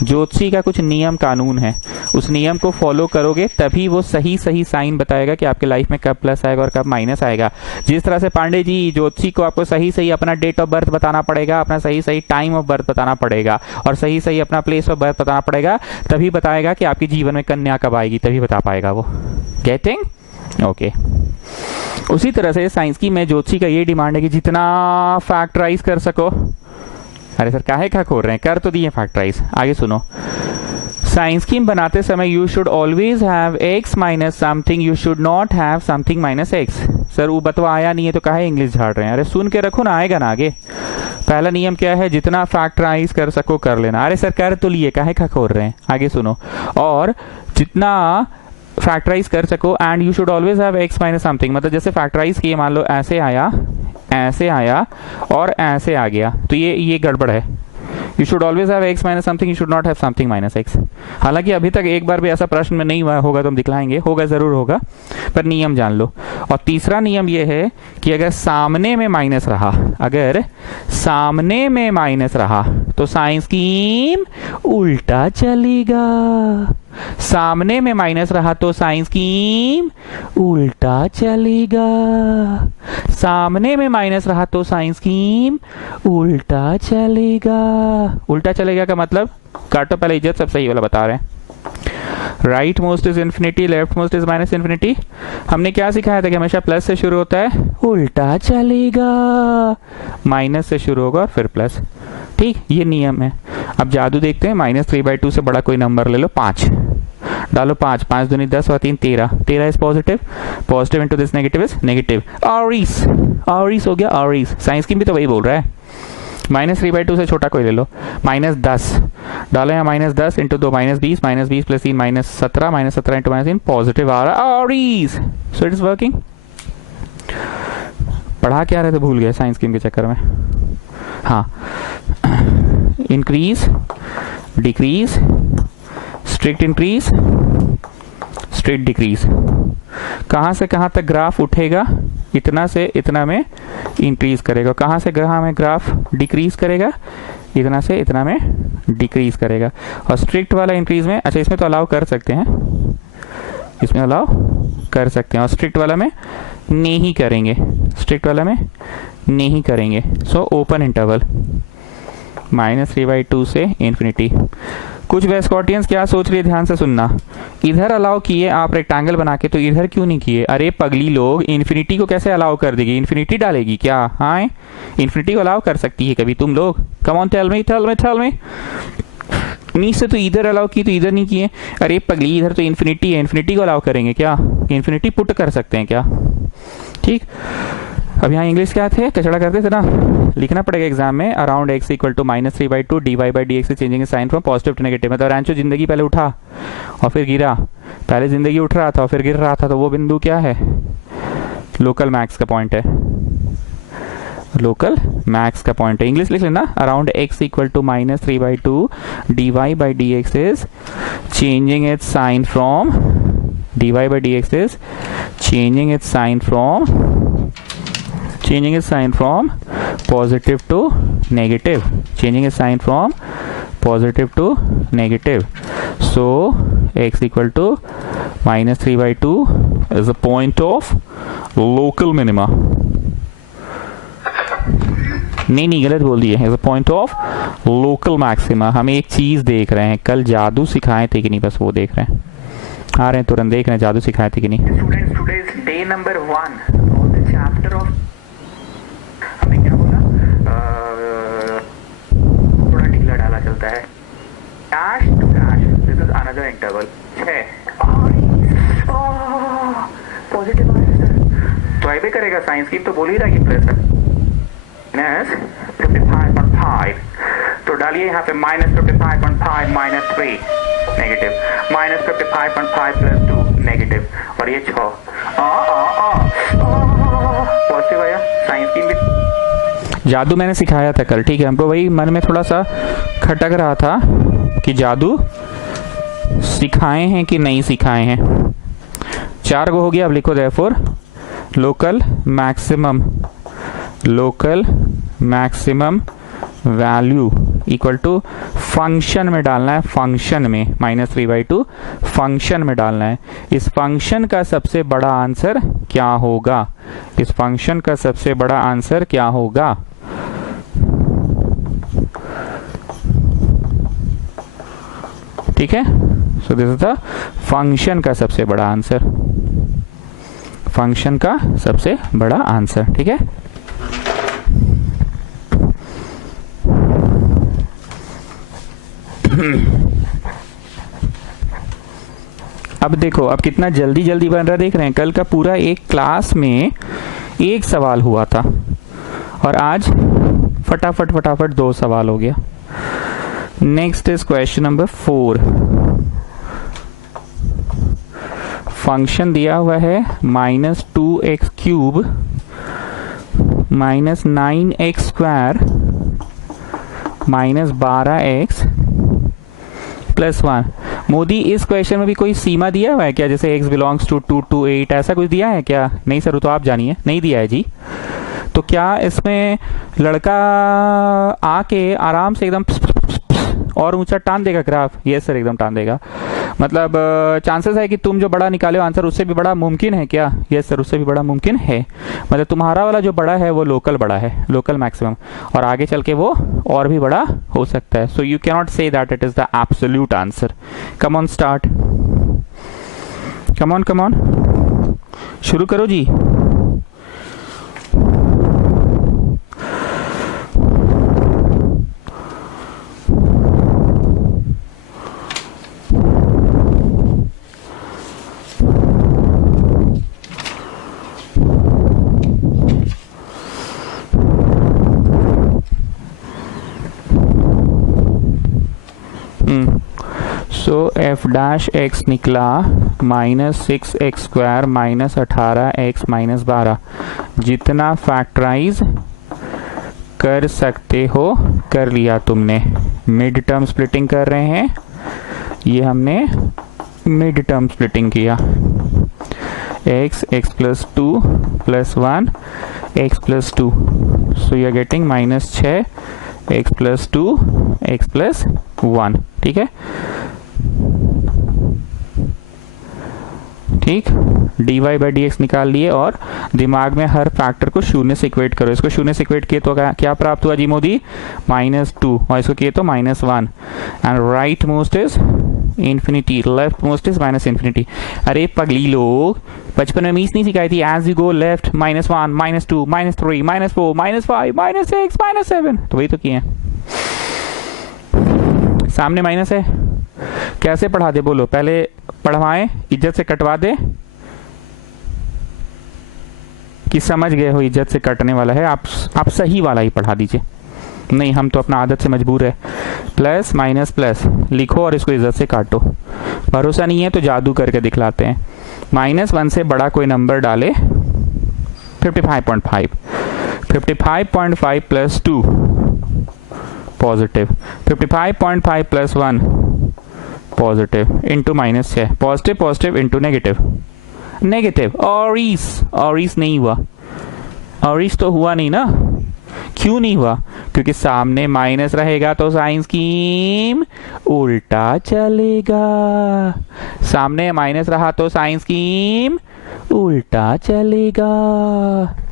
ज्योतिषी का कुछ नियम कानून है, उस नियम को फॉलो करोगे तभी वो सही सही साइन बताएगा कि आपके लाइफ में कब प्लस आएगा और कब माइनस आएगा। जिस तरह से पांडे जी ज्योतिषी को आपको सही सही अपना डेट ऑफ बर्थ बताना पड़ेगा, अपना सही सही टाइम ऑफ बर्थ बताना पड़ेगा और सही सही अपना प्लेस ऑफ बर्थ बताना पड़ेगा, तभी बताएगा कि आपके जीवन में कन्या कब आएगी, तभी बता पाएगा वो। गेटिंग? ओके। उसी तरह से साइंस की में ज्योतिषी का ये डिमांड है कि जितना फैक्टराइज कर सको। अरे सर काहे का खोल रहे हैं, कर तो दिए फैक्टराइज। आगे सुनो, साइंस स्कीम बनाते समय you should always have x minus something, you should not have something minus x। Sir वो बतवा आया नहीं है तो काहे इंग्लिश झाड़ रहे हैं? अरे सुन के रखो ना, आएगा ना आगे। पहला नियम क्या है? जितना फैक्टराइज कर सको कर लेना। अरे सर कर तो लिए, काहे का खोल रहे हैं? आगे सुनो, और जितना फैक्टराइज कर सको, and you should always have x minus something, मतलब जैसे फैक्टराइज किए, मान लो ऐसे आया, ऐसे आया और ऐसे आ गया, तो ये गड़बड़ है। You should always have x minus something, you should not have something minus x। हालांकि अभी तक एक बार भी ऐसा प्रश्न में नहीं हुआ होगा तो हम दिखलाएंगे, होगा जरूर होगा, पर नियम जान लो। और तीसरा नियम ये है कि अगर सामने में माइनस रहा, अगर सामने में माइनस रहा तो साइन स्कीम उल्टा चलेगा। सामने में माइनस रहा तो साइन स्कीम उल्टा चलेगा। सामने में माइनस रहा तो साइन स्कीम उल्टा चलेगा। उल्टा चलेगा का मतलब, काटो पहले इज्जत, सब सही वाला बता रहे हैं। Right most is infinity, left most is minus infinity. हमने क्या सिखाया था कि हमेशा प्लस से शुरू होता है, उल्टा चलेगा, माइनस से शुरू होगा और फिर प्लस। ठीक, ये नियम है। अब जादू देखते हैं। -3/2 से बड़ा कोई नंबर ले लो, 5 डालो, 5 5 दूनी 10 और 3 13, 13 is positive, positive into this negative is negative. Orris, orris हो गया, ऑरिस। साइंस की भी तो वही बोल रहा है। -3/2 से छोटा कोई ले लो, -10 डालो यहाँ, -10 इंटू 2 -20, -20 + 3 -17, -17 इंटू -3 पॉजिटिव आ रहा है, orris. So it is working. पढ़ा क्या रहे थे, भूल गए साइंस स्कीम के चक्कर में। हाँ, increase, decrease, strict increase, strict decrease. कहाँ से कहाँ तक ग्राफ उठेगा, इतना से इतना में इंक्रीज करेगा। कहाँ से कहाँ में ग्राफ डिक्रीज करेगा, इतना से इतना में डिक्रीज करेगा। और स्ट्रिक्ट वाला इंक्रीज में, अच्छा इसमें तो अलाउ कर सकते हैं, इसमें अलाउ कर सकते हैं, और स्ट्रिक्ट वाला में नहीं करेंगे, स्ट्रिक्ट वाला में नहीं करेंगे। सो ओपन इंटरवल -3/2 से इन्फिनिटी। कुछ वेस्कॉटियंस क्या सोच रही है, ध्यान से सुनना। इधर अलाउ किए आप रेक्टेंगल बना के, तो इधर क्यों नहीं किए? अरे पगली लोग, इन्फिनिटी को कैसे अलाउ कर देगी? इन्फिनिटी डालेगी क्या? हाँ, इन्फिनिटी को अलाउ कर सकती है कभी तुम लोग? Come on tell me, tell me, tell me. नीचे तो इधर अलाउ की, तो इधर नहीं किए। अरे पगली, इधर तो इन्फिनिटी है, इन्फिनिटी को अलाउ करेंगे क्या? इन्फिनिटी पुट कर सकते हैं क्या? ठीक। अब यहाँ इंग्लिश क्या थे, कचड़ा करते थे ना, लिखना पड़ेगा एग्जाम में। अराउंड x = -3/2 dy/dx से changing sign from positive to negative. मतलब रैंचो जिंदगी पहले उठा और फिर गिरा, पहले जिंदगी उठ रहा था और फिर गिर रहा था, तो वो बिंदु क्या है? लोकल मैक्स का पॉइंट है, लोकल मैक्स का पॉइंट है। इंग्लिश लिख लेना, around x = -3/2 dy/dx is changing its sign from, dy/dx इज changing its sign from positive to negative, changing its sign from positive to negative. So x = -3/2 is the point of local minima. नहीं गलत बोल दिए, is a point of local maxima. हम एक चीज देख रहे हैं, कल जादू सिखाए थे कि नहीं, बस वो देख रहे हैं, आ रहे हैं तुरंत देख रहे हैं जादू सिखाए थे कि नहीं। Students, today is day number 1 of the chapter of, हमने क्या बोला, थोड़ा ढीला डाला चलता है, dash to dash, this is another interval 6 positive answer तो आइबे करेगा साइंस की, तो बोल ही रहा कि प्रेशर -55.5, तो डालिए यहाँ पे -55.5 -3 नेगेटिव, -55.5 + 2 नेगेटिव, और ये 6 पॉजिटिव आया। साइंस की भी जादू मैंने सिखाया था कल, ठीक है, हमको वही मन में थोड़ा सा खटक रहा था कि जादू सिखाए हैं कि नहीं सिखाए हैं। 4 गो हो गया, अब लिखो therefore local maximum value equal to function में डालना है, फंक्शन में -3/2 फंक्शन में डालना है। इस फंक्शन का सबसे बड़ा आंसर क्या होगा, इस फंक्शन का सबसे बड़ा आंसर क्या होगा? ठीक है, सो दिस इज द फंक्शन का सबसे बड़ा आंसर, फंक्शन का सबसे बड़ा आंसर, ठीक है। अब देखो, अब कितना जल्दी जल्दी बन रहा देख रहे हैं। कल का पूरा एक क्लास में एक सवाल हुआ था और आज फटाफट फटाफट 2 सवाल हो गया। Next is question number 4। Function दिया हुआ है -2x³ -9x² -12x + 1। मोदी, इस क्वेश्चन में भी कोई सीमा दिया हुआ है क्या, जैसे x बिलोंग्स टू 2 to 8 ऐसा कुछ दिया है क्या? नहीं सर, तो आप जानिए, नहीं दिया है जी। तो क्या इसमें लड़का आके आराम से एकदम और ऊंचा टान देगा ग्राफ? यस सर, एकदम टान देगा। मतलब चांसेस है कि तुम जो बड़ा निकाले हो आंसर उससे भी बड़ा मुमकिन है क्या? यस सर, उससे भी बड़ा मुमकिन है। मतलब तुम्हारा वाला जो बड़ा है वो लोकल बड़ा है, लोकल मैक्सिमम, और आगे चल के वो और भी बड़ा हो सकता है। So you can not say that it is the absolute answer. Come on start, come on शुरू करो जी। सो f' निकला -6x² -18x -12। जितना फैक्टराइज कर सकते हो कर लिया तुमने। मिड टर्म स्प्लिटिंग कर रहे हैं, ये हमने मिड टर्म स्प्लिटिंग किया। x + 2 + 1 x + 2, so you are getting -6 x + 2 x + 1, ठीक है। ठीक, dy/dx निकाल लिए और दिमाग में हर फैक्टर को 0 से इक्वेट करो। इसको 0 से इक्वेट किए तो क्या प्राप्त हुआ जी मोदी? -2, और इसको किए तो -1, and right most is infinity, left most is -infinity. अरे पगली लोग, बचपन में मीस नहीं सिखाई थी, एज यू गो लेफ्ट -1 -2 -3 -4 -5 -6 -7, तो वही तो किए हैं। सामने माइनस है, कैसे पढ़ा दे बोलो? पहले पढ़वाएं, इज्जत से कटवा दे कि समझ गए हो इज्जत से कटने वाला है? आप सही वाला ही पढ़ा दीजिए। नहीं, हम तो अपना आदत से मजबूर है। प्लस माइनस प्लस लिखो और इसको इज्जत से काटो। भरोसा नहीं है तो जादू करके दिखलाते हैं। -1 से बड़ा कोई नंबर डाले, 55.5 55.5 + 2 positive, 55.5 + 1 positive, into -6, positive positive into negative negative. और इस नहीं हुआ, और इस तो हुआ नहीं ना, क्यों नहीं हुआ? क्योंकि सामने माइनस रहेगा तो साइन स्कीम उल्टा चलेगा। सामने माइनस रहा तो साइन स्कीम उल्टा चलेगा।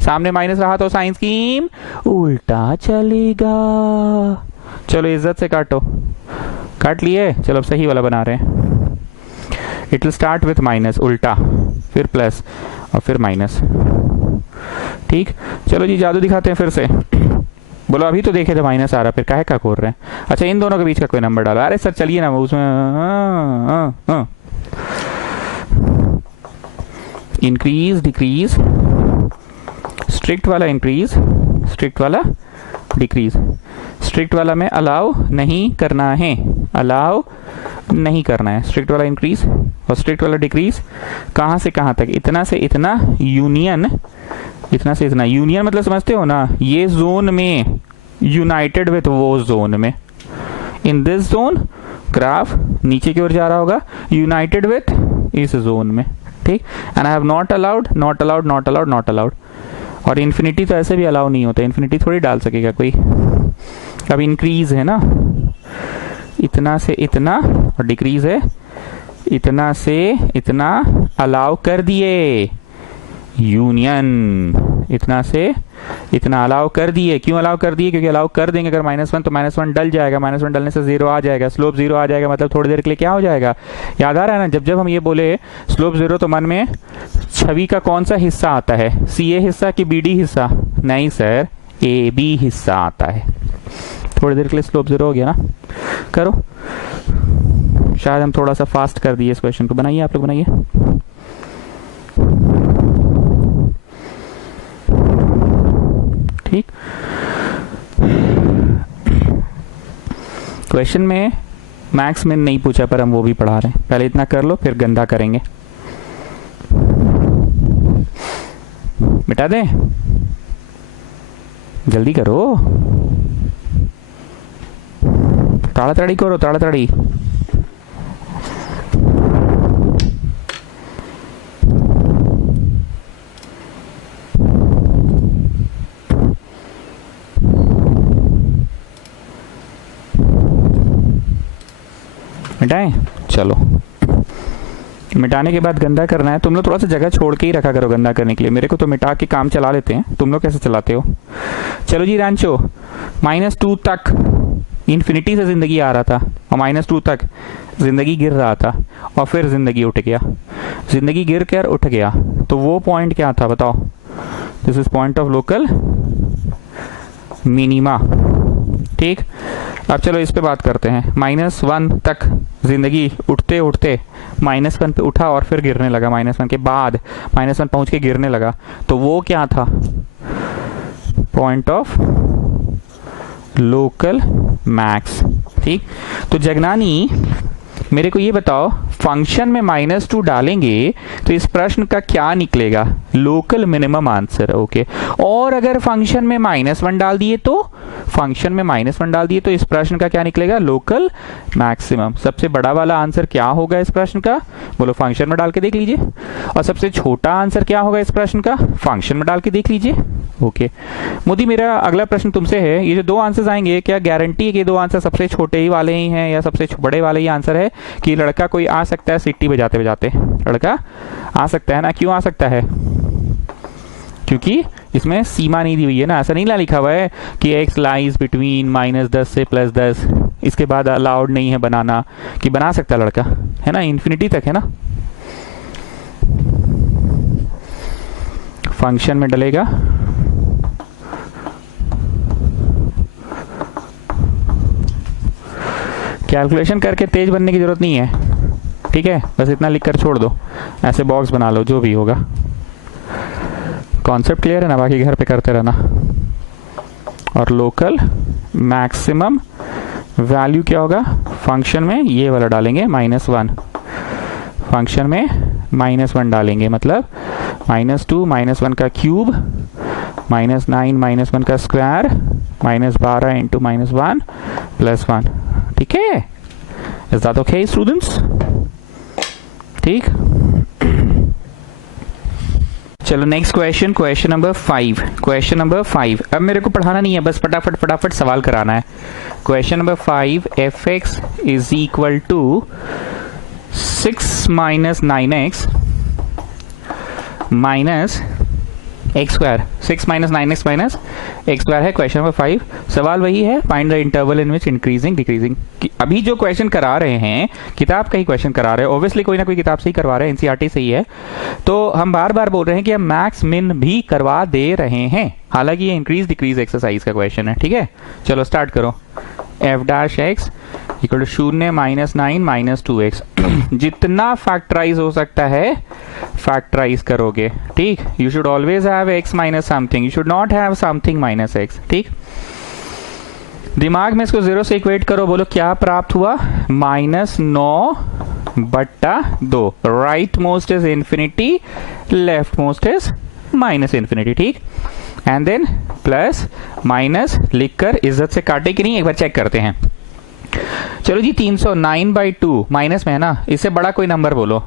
सामने माइनस रहा तो साइन स्कीम उल्टा चलेगा। चलो इज्जत से काटो। काट लिए? चलो अब सही वाला बना रहे हैं। It will start with minus, उल्टा, फिर प्लस और फिर माइनस। ठीक, चलो जी जादू दिखाते हैं फिर से। बोलो अभी तो देखे थे माइनस आ रहा, फिर काहे का खोल रहे हैं? अच्छा इन दोनों के बीच का कोई नंबर डालो। अरे सर चलिए ना उसमें इंक्रीज डिक्रीज, स्ट्रिक्ट वाला इंक्रीज, स्ट्रिक्ट वाला डिक्रीज। स्ट्रिक्ट वाला में अलाउ नहीं करना है, अलाउ नहीं करना है। स्ट्रिक्ट वाला इंक्रीज और स्ट्रिक्ट वाला डिक्रीज। कहाँ से कहाँ तक? इतना से इतना यूनियन, इतना से इतना यूनियन मतलब समझते हो ना, ये जोन में यूनाइटेड विथ वो जोन में। इन दिस जोन ग्राफ नीचे की ओर जा रहा होगा, यूनाइटेड विथ इस जोन में। ठीक, and I have not allowed, not allowed, not allowed, not allowed. और इन्फिनिटी तो ऐसे भी अलाउ नहीं होता, इन्फिनिटी थोड़ी डाल सकेगा कोई। अब इंक्रीज है ना, इतना से इतना, और डिक्रीज है इतना से इतना, अलाउ कर दिए यूनियन, इतना से इतना अलाउ कर दिए। क्यों अलाउ कर दिए? क्योंकि अलाउ कर देंगे अगर -1 तो -1 डल जाएगा, -1 डलने से 0 आ जाएगा, स्लोप 0 आ जाएगा, मतलब थोड़ी देर के लिए क्या हो जाएगा? याद आ रहा है ना, जब जब हम ये बोले स्लोप 0 तो मन में छवि का कौन सा हिस्सा आता है? CA हिस्सा कि BD हिस्सा? नहीं सर, AB हिस्सा आता है। थोड़ी देर के लिए स्लोप 0 हो गया ना। करो, शायद हम थोड़ा सा फास्ट कर दिए इस क्वेश्चन को। बनाइए आप लोग, बनाइए। ठीक, क्वेश्चन में मैक्स मिन नहीं पूछा पर हम वो भी पढ़ा रहे हैं। पहले इतना कर लो फिर गंदा करेंगे। मिटा दें? जल्दी करो, ताड़ाताड़ी करो, ताड़ाताड़ी। मिटाएं? चलो, मिटाने के बाद गंदा करना है। तुम लोग थोड़ा सा जगह छोड़ के ही रखा करो गंदा करने के लिए। मेरे को तो मिटा के काम चला लेते हैं, तुम लोग कैसे चलाते हो? चलो जी रांचो, -2 तक इन्फिनिटी से जिंदगी आ रहा था और -2 तक जिंदगी गिर रहा था और फिर जिंदगी उठ गया। जिंदगी गिर कर उठ गया तो वो पॉइंट क्या था बताओ? This is point of local minima. ठीक, अब चलो इस पे बात करते हैं। -1 तक जिंदगी उठते उठते -1 पे उठा और फिर गिरने लगा, -1 के बाद -1 पहुंच के गिरने लगा, तो वो क्या था? Point of local max. ठीक, तो जगनानी मेरे को ये बताओ, फंक्शन में -2 डालेंगे तो इस प्रश्न का क्या निकलेगा? Local minimum answer. ओके, और अगर फंक्शन में -1 डाल दिए तो, फंक्शन में -1 डाल दिए तो इस प्रश्न का क्या निकलेगा? Local maximum. सबसे बड़ा वाला आंसर क्या होगा इस प्रश्न का? बोलो, फंक्शन में डाल के देख लीजिए। और सबसे छोटा आंसर क्या होगा इस प्रश्न का? फंक्शन में डाल के देख लीजिए। ओके मोदी, मेरा अगला प्रश्न तुमसे है, ये जो 2 आंसर्स आएंगे, क्या गारंटी है कि 2 आंसर सबसे छोटे ही वाले ही हैं या सबसे बड़े वाले ही आंसर है? कि लड़का कोई आ सकता है सिट्टी बजाते बजाते? लड़का आ सकता है ना? क्यों आ सकता है? क्योंकि इसमें सीमा नहीं दी हुई है ना। ऐसा नहीं लिखा हुआ है कि x लाइज बिटवीन -10 से +10, इसके बाद अलाउड नहीं है बनाना। कि बना सकता है लड़का, है ना, इन्फिनिटी तक है ना। फंक्शन में डलेगा, कैलकुलेशन करके तेज बनने की जरूरत नहीं है। ठीक है, बस इतना लिखकर छोड़ दो, ऐसे बॉक्स बना लो, जो भी होगा। कॉन्सेप्ट क्लियर है ना? बाकी घर पे करते रहना। और लोकल मैक्सिमम वैल्यू क्या होगा? फंक्शन में ये वाला डालेंगे -1, फंक्शन में -1 डालेंगे, मतलब -2 -1 का क्यूब, -9 -1 का स्क्वायर, -12 इंटू -1 +1। ठीक है, इज दैट ओके स्टूडेंट्स? ठीक, चलो next question, question number 5। Question number 5, अब मेरे को पढ़ाना नहीं है, बस फटाफट फटाफट सवाल कराना है। Question number 5, f x is equal to 6 minus 9x minus x square, 6 minus 9x minus x square है क्वेश्चन नंबर 5। सवाल वही है, find the interval in which increasing decreasing. अभी जो क्वेश्चन करा रहे हैं किताब का ही क्वेश्चन करा रहे हैं, ऑब्वियसली कोई ना कोई किताब से ही करवा रहे हैं, एनसीईआरटी से ही है, तो हम बार बार बोल रहे हैं कि हम मैक्स मिन भी करवा दे रहे हैं, हालांकि ये इंक्रीज डिक्रीज एक्सरसाइज का क्वेश्चन है। ठीक है, चलो स्टार्ट करो। F dash x equal to 0 minus 9 minus 2x। जितना फैक्टराइज हो सकता है फैक्टराइज करोगे। ठीक, you should always have x minus something, you should not have something minus x। ठीक, दिमाग में इसको 0 से इक्वेट करो, बोलो क्या प्राप्त हुआ, -9/2। Right most is infinity, left most is minus infinity. ठीक, एंड देन प्लस माइनस लिखकर इज्जत से काटे कि नहीं, एक बार चेक करते हैं। चलो जी, 309/2 माइनस में है ना, इससे बड़ा कोई नंबर बोलो।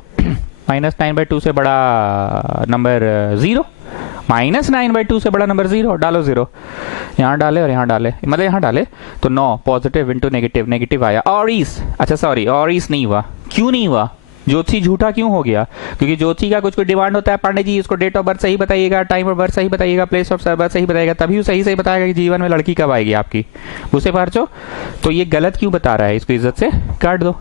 -9/2 से बड़ा नंबर 0, -9/2 से बड़ा नंबर 0, डालो 0, यहाँ डाले और यहाँ डाले, मतलब यहाँ डाले तो 9 पॉजिटिव इंटू नेगेटिव, नेगेटिव आया। और इस, अच्छा सॉरी, और इस नहीं हुआ, क्यों नहीं हुआ, ज्योतिषी झूठा क्यों हो गया, क्योंकि ज्योतिषी का कुछ कोई डिमांड होता है, पांडे जी इसको डेट ऑफ बर्थ सही बताइएगा, टाइम ऑफ बर्थ सही बताइएगा, प्लेस ऑफ बर्थ सही बताइएगा, तभी वो सही सही बताएगा कि जीवन में लड़की कब आएगी आपकी, उसे पार्चो। तो ये गलत क्यों बता रहा है, इसको इज्जत से काट दो।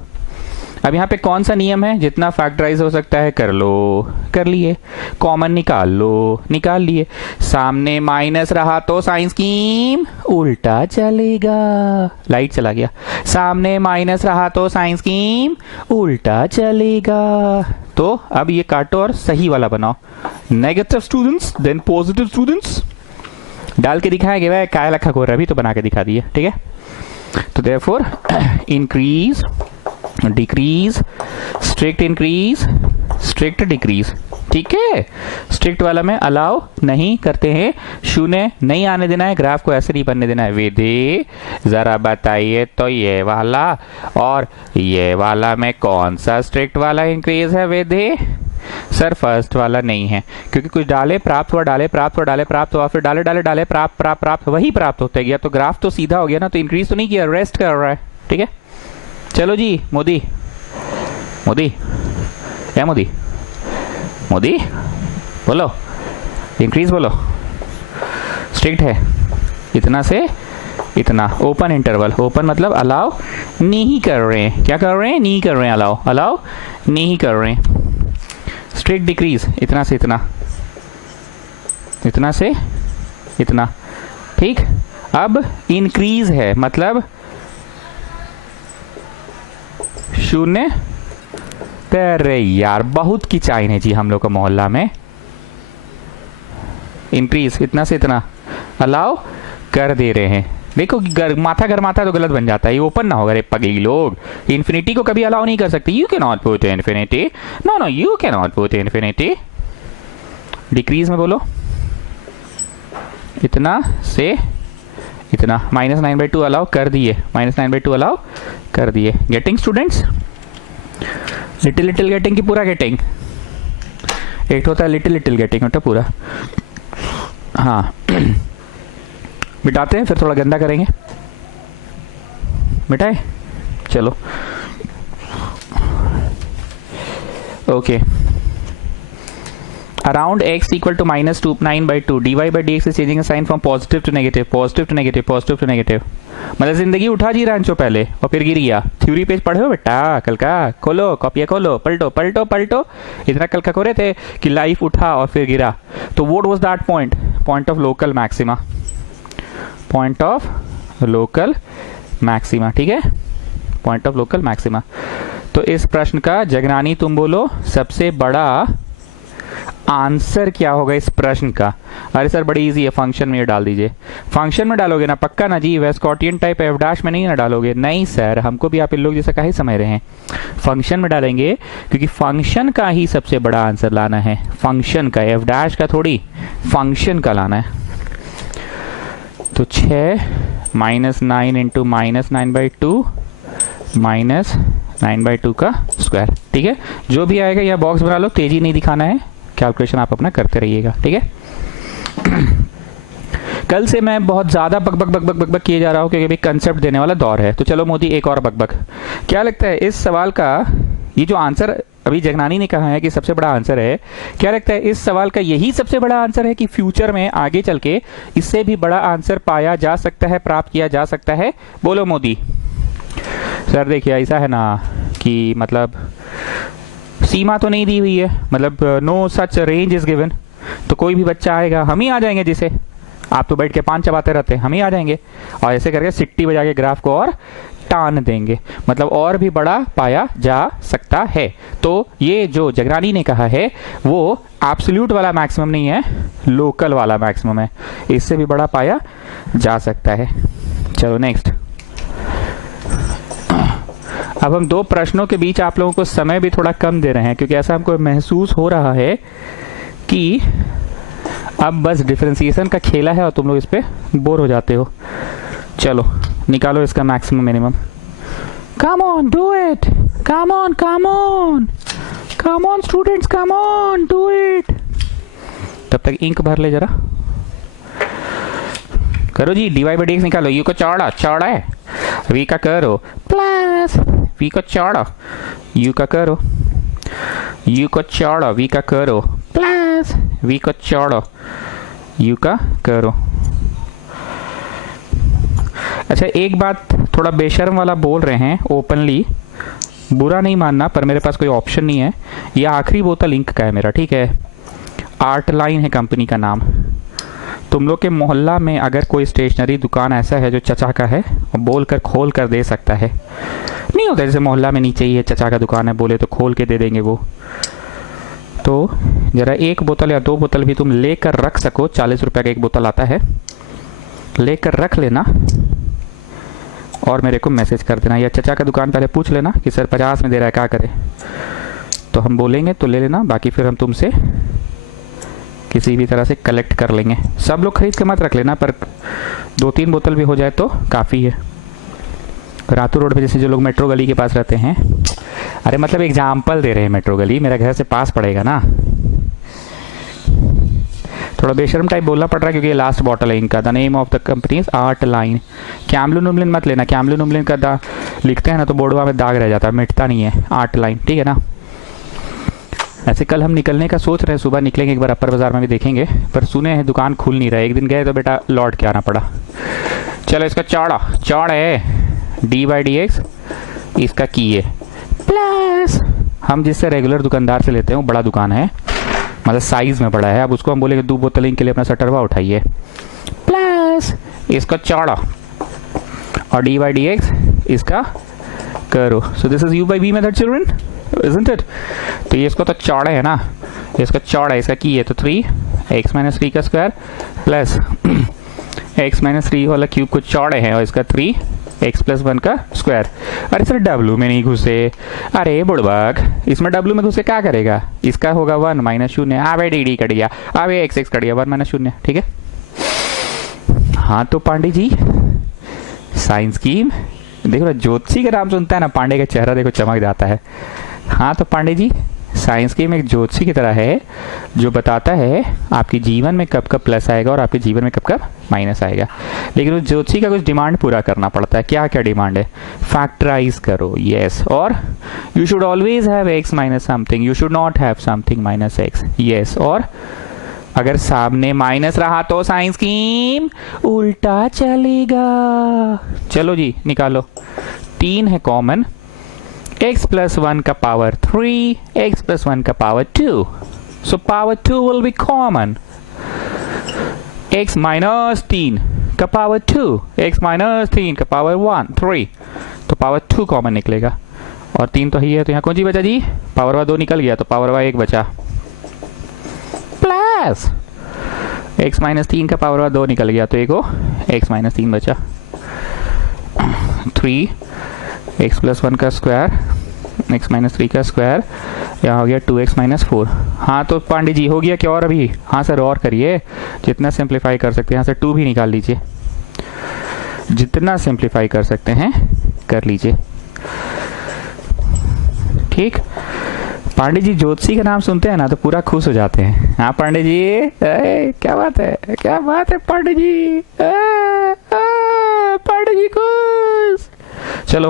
अब यहाँ पे कौन सा नियम है, जितना फैक्टराइज हो सकता है कर लो, कर लिए, कॉमन निकाल लो, निकाल लिए, सामने माइनस रहा तो साइन स्कीम उल्टा चलेगा, लाइट चला गया, सामने माइनस रहा तो साइन स्कीम उल्टा चलेगा। तो अब ये काटो और सही वाला बनाओ, negative students then positive students, डाल के दिखाया गया, काय लखा को अभी तो बना के दिखा दिए। ठीक है, तो therefore increase decrease, strict increase, strict decrease. ठीक है, स्ट्रिक्ट वाला में अलाउ नहीं करते हैं, शून्य नहीं आने देना है, ग्राफ को ऐसे नहीं बनने देना है। विधि जरा बताइए तो ये वाला और ये वाला में कौन सा स्ट्रिक्ट वाला इंक्रीज है विधि? सर फर्स्ट वाला नहीं है, क्योंकि कुछ डाले प्राप्त हुआ, डाले प्राप्त हुआ, डाले प्राप्त हुआ, फिर डाले डाले डाले प्राप्त प्राप्त प्राप्त, वही प्राप्त होते गया, तो ग्राफ तो सीधा हो गया ना, तो इंक्रीज तो नहीं किया, रेस्ट कर रहा है। ठीक है, चलो जी, मोदी मोदी क्या, मोदी मोदी बोलो, इंक्रीज बोलो, स्ट्रिक्ट है, इतना से इतना, ओपन इंटरवल, ओपन मतलब अलाउ नहीं कर रहे हैं, क्या कर रहे हैं, नहीं कर रहे हैं, अलाउ अलाउ नहीं कर रहे हैं। स्ट्रिक्ट डिक्रीज, इतना से इतना, इतना से इतना। ठीक, अब इंक्रीज है मतलब शून्य, अरे यार बहुत की चाइन है जी हम लोग का मोहल्ला में। इंक्रीज इतना से इतना, अलाउ कर दे रहे हैं। देखो माथा गरमाता तो गलत बन जाता है, ये ओपन ना होगा रे पगली लोग, इन्फिनिटी को कभी अलाउ नहीं कर सकते। You can not put infinity, no no you can not put infinity. Decrease में बोलो, इतना से इतना, -9/2 अलाउ कर दिए, -9/2 अलाउ कर दिए। Getting students, little little getting की पूरा गेटिंग, एक होता है लिटिल लिटिल गेटिंग, होता पूरा। हाँ मिटाते हैं, फिर थोड़ा गंदा करेंगे, मिटाए, चलो okay. Around x equal to -9/2, dy by dx is changing a sign from positive to negative, positive to negative, positive to negative। मतलब जिंदगी उठा जी रांचो पहले और फिर गिर गया। थ्योरी पेज पढ़े हो बेटा कल का, खोलो कॉपियाँ खोलो, पलटो पलटो पलटो। इतना कल का खोरे थे कि लाइफ उठा और फिर गिरा, तो what was that point? Point of local maxima, point of local maxima. ठीक है, पॉइंट ऑफ लोकल मैक्सिमा। तो इस प्रश्न का जगनानी तुम बोलो सबसे बड़ा आंसर क्या होगा इस प्रश्न का? अरे सर बड़ी इजी है, फंक्शन में ये डाल दीजिए। फंक्शन में डालोगे ना पक्का ना जी, वेस्कॉटियन टाइप एफ डैश में नहीं ना डालोगे? नहीं सर, हमको भी आप इन लोग जैसा काहे समझ रहे हैं, फंक्शन में डालेंगे, क्योंकि फंक्शन का ही सबसे बड़ा आंसर लाना है, फंक्शन का, एफ डैश का थोड़ी, फंक्शन का लाना है। तो 6 -9 इंटू -9/2 -9/2 का स्क्वायर। ठीक है, जो भी आएगा यह बॉक्स बना लो, तेजी नहीं दिखाना है, कैलकुलेशन आप अपना करते रहिएगा, ठीक है। कल से मैं बहुत ज़्यादा बक किए जा रहा हूँ क्योंकि अभी कंसेप्ट देने वाला दौर है। तो चलो मोदी एक और बक। क्या लगता है इस सवाल का ये जो आंसर अभी जगनानी ने कहा है कि सबसे बड़ा आंसर है, क्या लगता है इस सवाल का यही सबसे बड़ा आंसर है कि फ्यूचर में आगे चल के इससे भी बड़ा आंसर पाया जा सकता है, प्राप्त किया जा सकता है? बोलो मोदी। सर देखिए ऐसा है ना कि मतलब सीमा तो नहीं दी हुई है, मतलब no such range is given. तो कोई भी बच्चा आएगा, हम ही आ जाएंगे, जिसे आप तो बैठ के पान चबाते रहते हैं, हम ही आ जाएंगे और ऐसे करके सिट्टी बजा के ग्राफ को और टान देंगे, मतलब और भी बड़ा पाया जा सकता है। तो ये जो जगरानी ने कहा है वो एब्सोल्यूट वाला मैक्सिमम नहीं है, लोकल वाला मैक्सिमम है, इससे भी बड़ा पाया जा सकता है। चलो नेक्स्ट। अब हम दो प्रश्नों के बीच आप लोगों को समय भी थोड़ा कम दे रहे हैं क्योंकि ऐसा हमको महसूस हो रहा है कि अब बस डिफरेंशिएशन का खेला है और तुम लोग इस पे बोर हो जाते हो। चलो निकालो इसका maximum minimum. Come on do it, come on come on come on students, come on do it. तब तक इंक भर ले जरा, करो जी। डीवाई बाई डी एक्स निकालो। यू को चौड़ा चौड़ा है, वी का करो प्लस वी को चौड़ा, यू का करो, यू को चौड़ा वी का करो प्लस वी को चौड़ा यू का करो। अच्छा एक बात थोड़ा बेशर्म वाला बोल रहे हैं ओपनली, बुरा नहीं मानना, पर मेरे पास कोई ऑप्शन नहीं है। यह आखिरी बोतल इंक का है मेरा, ठीक है। आर्ट लाइन है कंपनी का नाम। तुम लोग के मोहल्ला में अगर कोई स्टेशनरी दुकान ऐसा है जो चचा का है और बोल कर खोल कर दे सकता है, नहीं होता जैसे मोहल्ला में नीचे ही है चचा का दुकान है, बोले तो खोल के दे देंगे वो, तो जरा एक बोतल या दो बोतल भी तुम लेकर रख सको, 40 रुपए का एक बोतल आता है, लेकर रख लेना और मेरे को मैसेज कर देना। या चचा का दुकान पहले पूछ लेना कि सर 50 में दे रहा है, क्या करें, तो हम बोलेंगे तो ले लेना, बाकी फिर हम तुमसे किसी भी तरह से कलेक्ट कर लेंगे। सब लोग खरीद के मत रख लेना, पर 2-3 बोतल भी हो जाए तो काफ़ी है। रातू रोड पे जैसे जो लोग मेट्रो गली के पास रहते हैं, अरे मतलब एग्जाम्पल दे रहे हैं, मेट्रो गली मेरा घर से पास पड़ेगा ना, थोड़ा बेशर्म टाइप बोलना पड़ रहा है क्योंकि ये लास्ट बॉटल है इनका। The name of the company is Artline. Camlin उमलिन मत लेना, कैमलिन उमलिन का दा लिखते हैं ना तो बोर्डवा में दाग रह जाता है, मिटता नहीं है। आर्ट लाइन, ठीक है ना। ऐसे कल हम निकलने का सोच रहे हैं, सुबह निकलेंगे, एक बार अपर बाजार में भी देखेंगे, पर सुने हैं दुकान खुल नहीं रहा है। एक दिन गए तो बेटा लौट के आना पड़ा। चलो इसका चौड़ा चौड़ा है डी बाई डी एक्स, इसका की है प्लस हम जिससे रेगुलर दुकानदार से लेते हैं वो बड़ा दुकान है, मतलब साइज में बड़ा है। अब उसको हम बोलेंगे 2 बोतल के लिए अपना शटरवा उठाइए, प्लस इसका चौड़ा और डी बाई डी एक्स इसका करो। So this is u by v method children, isn't it? तो ये इसको तो चौड़ा है ना, इसका चौड़ा है, इसका की है तो 3x माइनस 3 का स्क्वायर प्लस x माइनस 3 वाला क्यूब को चौड़े है और इसका 3x प्लस 1 का स्क्वायर। अरे सर डब्लू में नहीं घुसे, अरे बुड़बक इसमें डब्लू में घुसे क्या करेगा, इसका होगा 1 माइनस 0, आवे डी कट गया, आवे एक्स कट गया, 1 माइनस 0, ठीक है। हाँ तो पांडे जी साइंस स्कीम देखो, ज्योतिषी का नाम सुनता है ना, पांडे का चेहरा देखो चमक जाता है। हाँ तो पांडे जी साइंस स्कीम एक ज्योतिषी की तरह है जो बताता है आपके जीवन में कब कब प्लस आएगा और आपके जीवन में कब कब माइनस आएगा। लेकिन उस ज्योतिषी का कुछ डिमांड पूरा करना पड़ता है। क्या क्या डिमांड है? फैक्टराइज करो, यस, और you should always have x minus something, you should not have something minus x, yes. और अगर सामने माइनस रहा तो साइंस स्कीम उल्टा चलेगा। चलो जी निकालो, 3 है कॉमन, x प्लस 1 का पावर 3, x प्लस 1 का power 2, so power 2 will be common. x minus 3 का पावर 2, x माइनस 3 का पावर 1 3, तो पावर 2 कॉमन निकलेगा और 3 तो ही है, तो यहाँ कौन सी बचा जी, पावर 2 निकल गया तो पावर 1 बचा, प्लस x माइनस 3 का पावर 2 निकल गया तो एक x माइनस 3 बचा, 3 x प्लस 1 का स्क्वायर, x माइनस 3 का स्क्वायर, यहाँ हो गया 2x माइनस 4। हाँ तो पांडे जी हो गया क्या और अभी? हाँ सर और करिए, जितना सिंप्लीफाई कर सकते हैं, यहाँ से 2 भी निकाल लीजिए, जितना सिंप्लीफाई कर सकते हैं कर लीजिए, ठीक। पांडे जी ज्योतिषी का नाम सुनते हैं ना तो पूरा खुश हो जाते हैं। हाँ पांडे जी, क्या बात है, क्या बात है पांडे जी, पांडे जी खुश। चलो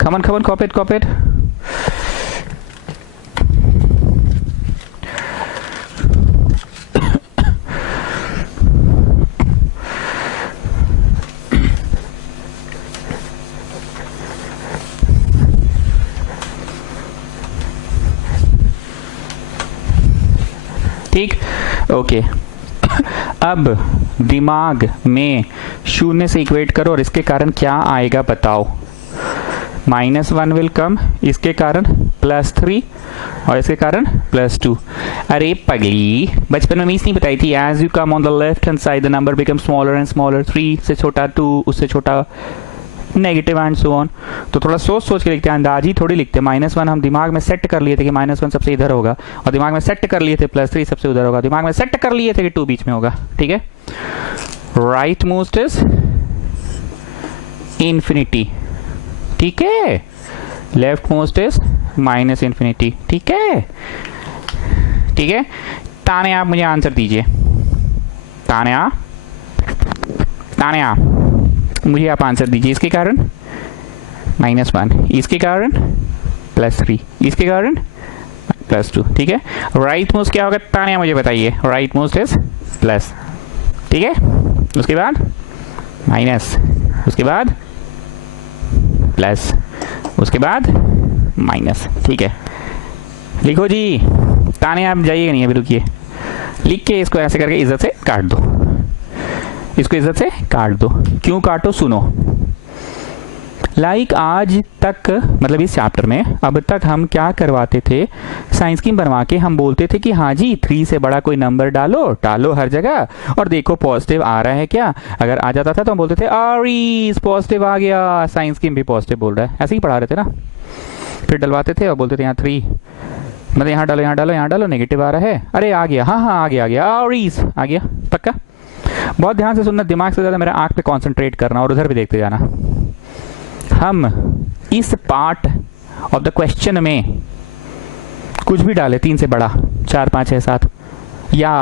खमन खमन कॉपेट कॉपेट। ठीक, ओके। अब दिमाग में शून्य से इक्वेट करो और इसके कारण क्या आएगा बताओ। -1 विल कम, इसके कारण +3 और इसके कारण +2। अरे पगली, बचपन में मीस नहीं बताई थी, as you come on the left hand side the number become smaller and smaller, 3 से छोटा 2, उससे छोटा नेगेटिव एंड सो ऑन। तो थोड़ा सोच सोच के लिखते हैं, अंदाजी थोड़ी लिखते हैं। -1 हम दिमाग में सेट कर लिए थे कि -1 सबसे इधर होगा, और दिमाग में सेट कर लिए थे +3 सबसे उधर होगा, दिमाग में सेट कर लिए थे कि 2 बीच में होगा। ठीक है, राइट मोस्ट इज इंफिनिटी, ठीक है, लेफ्ट मोस्ट इज -इंफिनिटी, ठीक है, ठीक है। ताने आप मुझे आंसर दीजिए, तान्या तान्या मुझे आप आंसर दीजिए। इसके कारण -1, इसके कारण +3, इसके कारण +2, ठीक है। राइट मोस्ट क्या होगा तान्या मुझे बताइए। राइट मोस्ट इज प्लस, ठीक है, उसके बाद माइनस, उसके बाद प्लस, उसके बाद माइनस, ठीक है। लिखो जी, तान्या आप जाइएगा नहीं अभी, रुकिए, लिख के इसको ऐसे करके इज्जत से काट दो, इसको इज्जत से काट दो। क्यों काटो सुनो। लाइक आज तक, मतलब इस चैप्टर में अब तक हम क्या करवाते थे, साइंस की बनवा के हम बोलते थे कि हाँ जी 3 से बड़ा कोई नंबर डालो, डालो हर जगह और देखो पॉजिटिव आ रहा है क्या। अगर आ जाता था तो हम बोलते थे आरीज पॉजिटिव आ गया, साइंस की भी पॉजिटिव बोल रहा है, ऐसे ही पढ़ा रहे थे ना। फिर डलवाते थे और बोलते थे यहाँ 3, मतलब यहाँ डालो यहाँ डालो यहाँ डालो, नेगेटिव आ रहा है, अरे आ गया, हाँ हाँ आ गया, आ गया, आरीज आ गया, पक्का। बहुत ध्यान से सुनना, दिमाग से ज्यादा मेरा आंख पे कंसंट्रेट करना और उधर भी देखते जाना। हम इस पार्ट ऑफ द क्वेश्चन में कुछ भी डाले, 3 से बड़ा, 4 5 6 7, या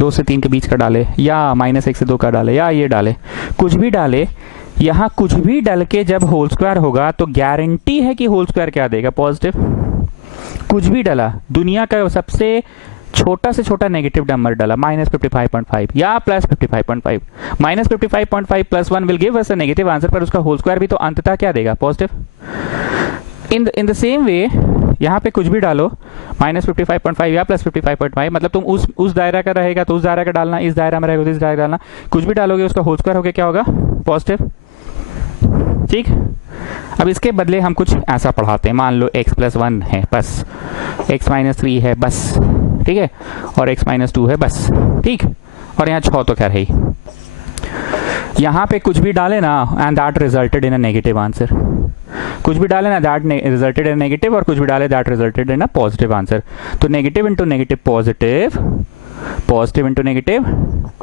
2 से 3 के बीच का डाले, या -1 से 2 का डाले, या ये डाले, कुछ भी डाले, यहाँ कुछ भी डाल के जब होल स्क्वायर होगा तो गारंटी है कि होल स्क्वायर क्या देगा, पॉजिटिव। कुछ भी डाला, दुनिया का सबसे छोटा से छोटा नेगेटिव नंबर डाला, -55.5 या +55.5, -55.5 +1 will give us a negative answer, पर उसका होल स्क्वायर भी तो अंततः क्या देगा, positive. In the same way यहाँ पे कुछ भी डालो, -55.5 या +55.5, मतलब तुम उस दायरा का रहेगा तो उस दायरा का डालना, इस दायरा में रहेगा तो इस दायरा डालना, कुछ भी डालोगे उसका होल स्क्वायर होगा क्या होगा, पॉजिटिव। ठीक, अब इसके बदले हम कुछ ऐसा पढ़ाते हैं, मान लो x+1 है बस, x-3 है बस, ठीक है, और x-2 है बस, ठीक, और यहाँ 6 तो खैर है ही। यहाँ पे कुछ भी डाले ना and that resulted in a negative answer, कुछ भी डाले ना दैट रिजल्टेड इन नेगेटिव, और कुछ भी डाले that resulted in a positive answer. तो negative into negative positive, positive into negative,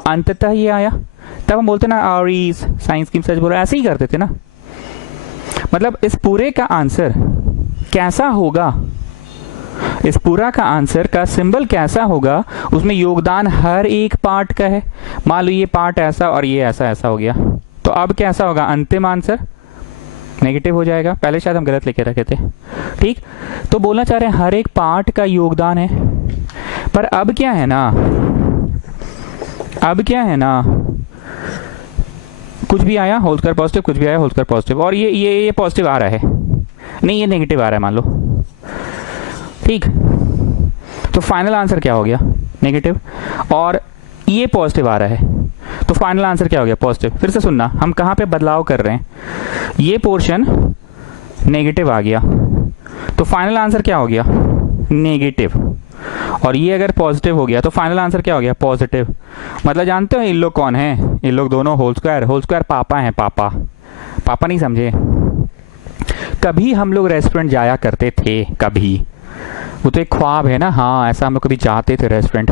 अंततः ये आया। तब हम बोलते ना आरीज, साइंस की सच बोल रहा, ऐसे ही करते थे ना। मतलब इस पूरे का आंसर कैसा होगा, इस पूरा का आंसर का सिंबल कैसा होगा, उसमें योगदान हर एक पार्ट का है। मान लो ये पार्ट ऐसा और ये ऐसा ऐसा हो गया, तो अब कैसा होगा, अंतिम आंसर नेगेटिव हो जाएगा। पहले शायद हम गलत लिखे रखे थे, ठीक। तो बोलना चाह रहे हैं हर एक पार्ट का योगदान है, पर अब क्या है ना, अब क्या है ना, कुछ भी आया होल स्क्वायर पॉजिटिव, कुछ भी आया होल स्क्वायर पॉजिटिव, और ये पॉजिटिव आ रहा है, नहीं ये नेगेटिव आ रहा है मान लो, ठीक। तो फाइनल आंसर क्या हो गया, नेगेटिव, और ये पॉजिटिव आ रहा है, तो फाइनल आंसर क्या हो गया, पॉजिटिव। फिर से सुनना, हम कहाँ पे बदलाव कर रहे हैं, ये पोर्शन नेगेटिव आ गया, तो फाइनल आंसर क्या हो गया, नेगेटिव, और ये अगर पॉजिटिव हो गया तो फाइनल आंसर क्या हो गया, पॉजिटिव। मतलब जानते हो इन लोग कौन है, इन लोग दोनों होल स्क्वायर पापा हैं, पापा, पापा नहीं समझे। कभी हम लोग रेस्टोरेंट जाया करते थे, कभी, वो तो एक ख्वाब है ना, हाँ ऐसा हम लोग कभी जाते थे रेस्टोरेंट।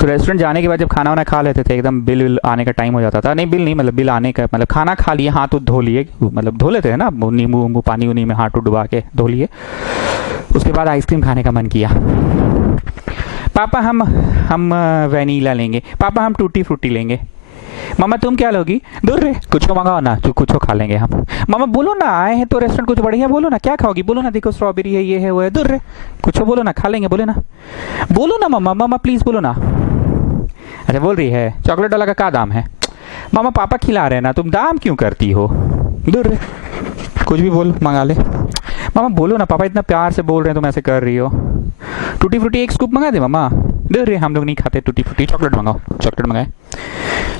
तो रेस्टोरेंट जाने के बाद जब खाना वाना खा लेते थे, एकदम बिल आने का टाइम हो जाता था, नहीं बिल नहीं मतलब बिल आने का मतलब खाना खा लिए, हाथ तो धो लिए, मतलब धो लेते हैं ना, नींबू वींबू पानी उनी में हाथ डुबा के धो लिए। उसके बाद आइसक्रीम खाने का मन किया, पापा हम वैनिला लेंगे, पापा हम टूटी फ्रूटी लेंगे, मामा तुम क्या लोगी, दूर रे कुछ मंगाओ ना, तो कुछ खा लेंगे हम। मामा बोलो ना, आए हैं तो रेस्टोरेंट कुछ बढ़िया, बोलो ना क्या खाओगी, बोलो ना, देखो स्ट्रॉबेरी है, ये है वो है, दूर रे कुछ बोलो ना, खा लेंगे, बोले ना, बोलो ना मामा, मामा प्लीज बोलो ना। अच्छा बोल रही है चॉकलेट वाला का क्या दाम है, मामा पापा खिला रहे हैं ना, तुम दाम क्यों करती हो, दूर रे कुछ भी बोल मंगा ले, मामा बोलो ना, पापा इतना प्यार से बोल रहे हैं तुम ऐसे कर रही हो, टूटी फ्रूटी एक स्कूप मंगा दे मामा, दूर रे हम लोग नहीं खाते टूटी फ्रूटी, चॉकलेट मंगाओ, चॉकलेट मंगाए।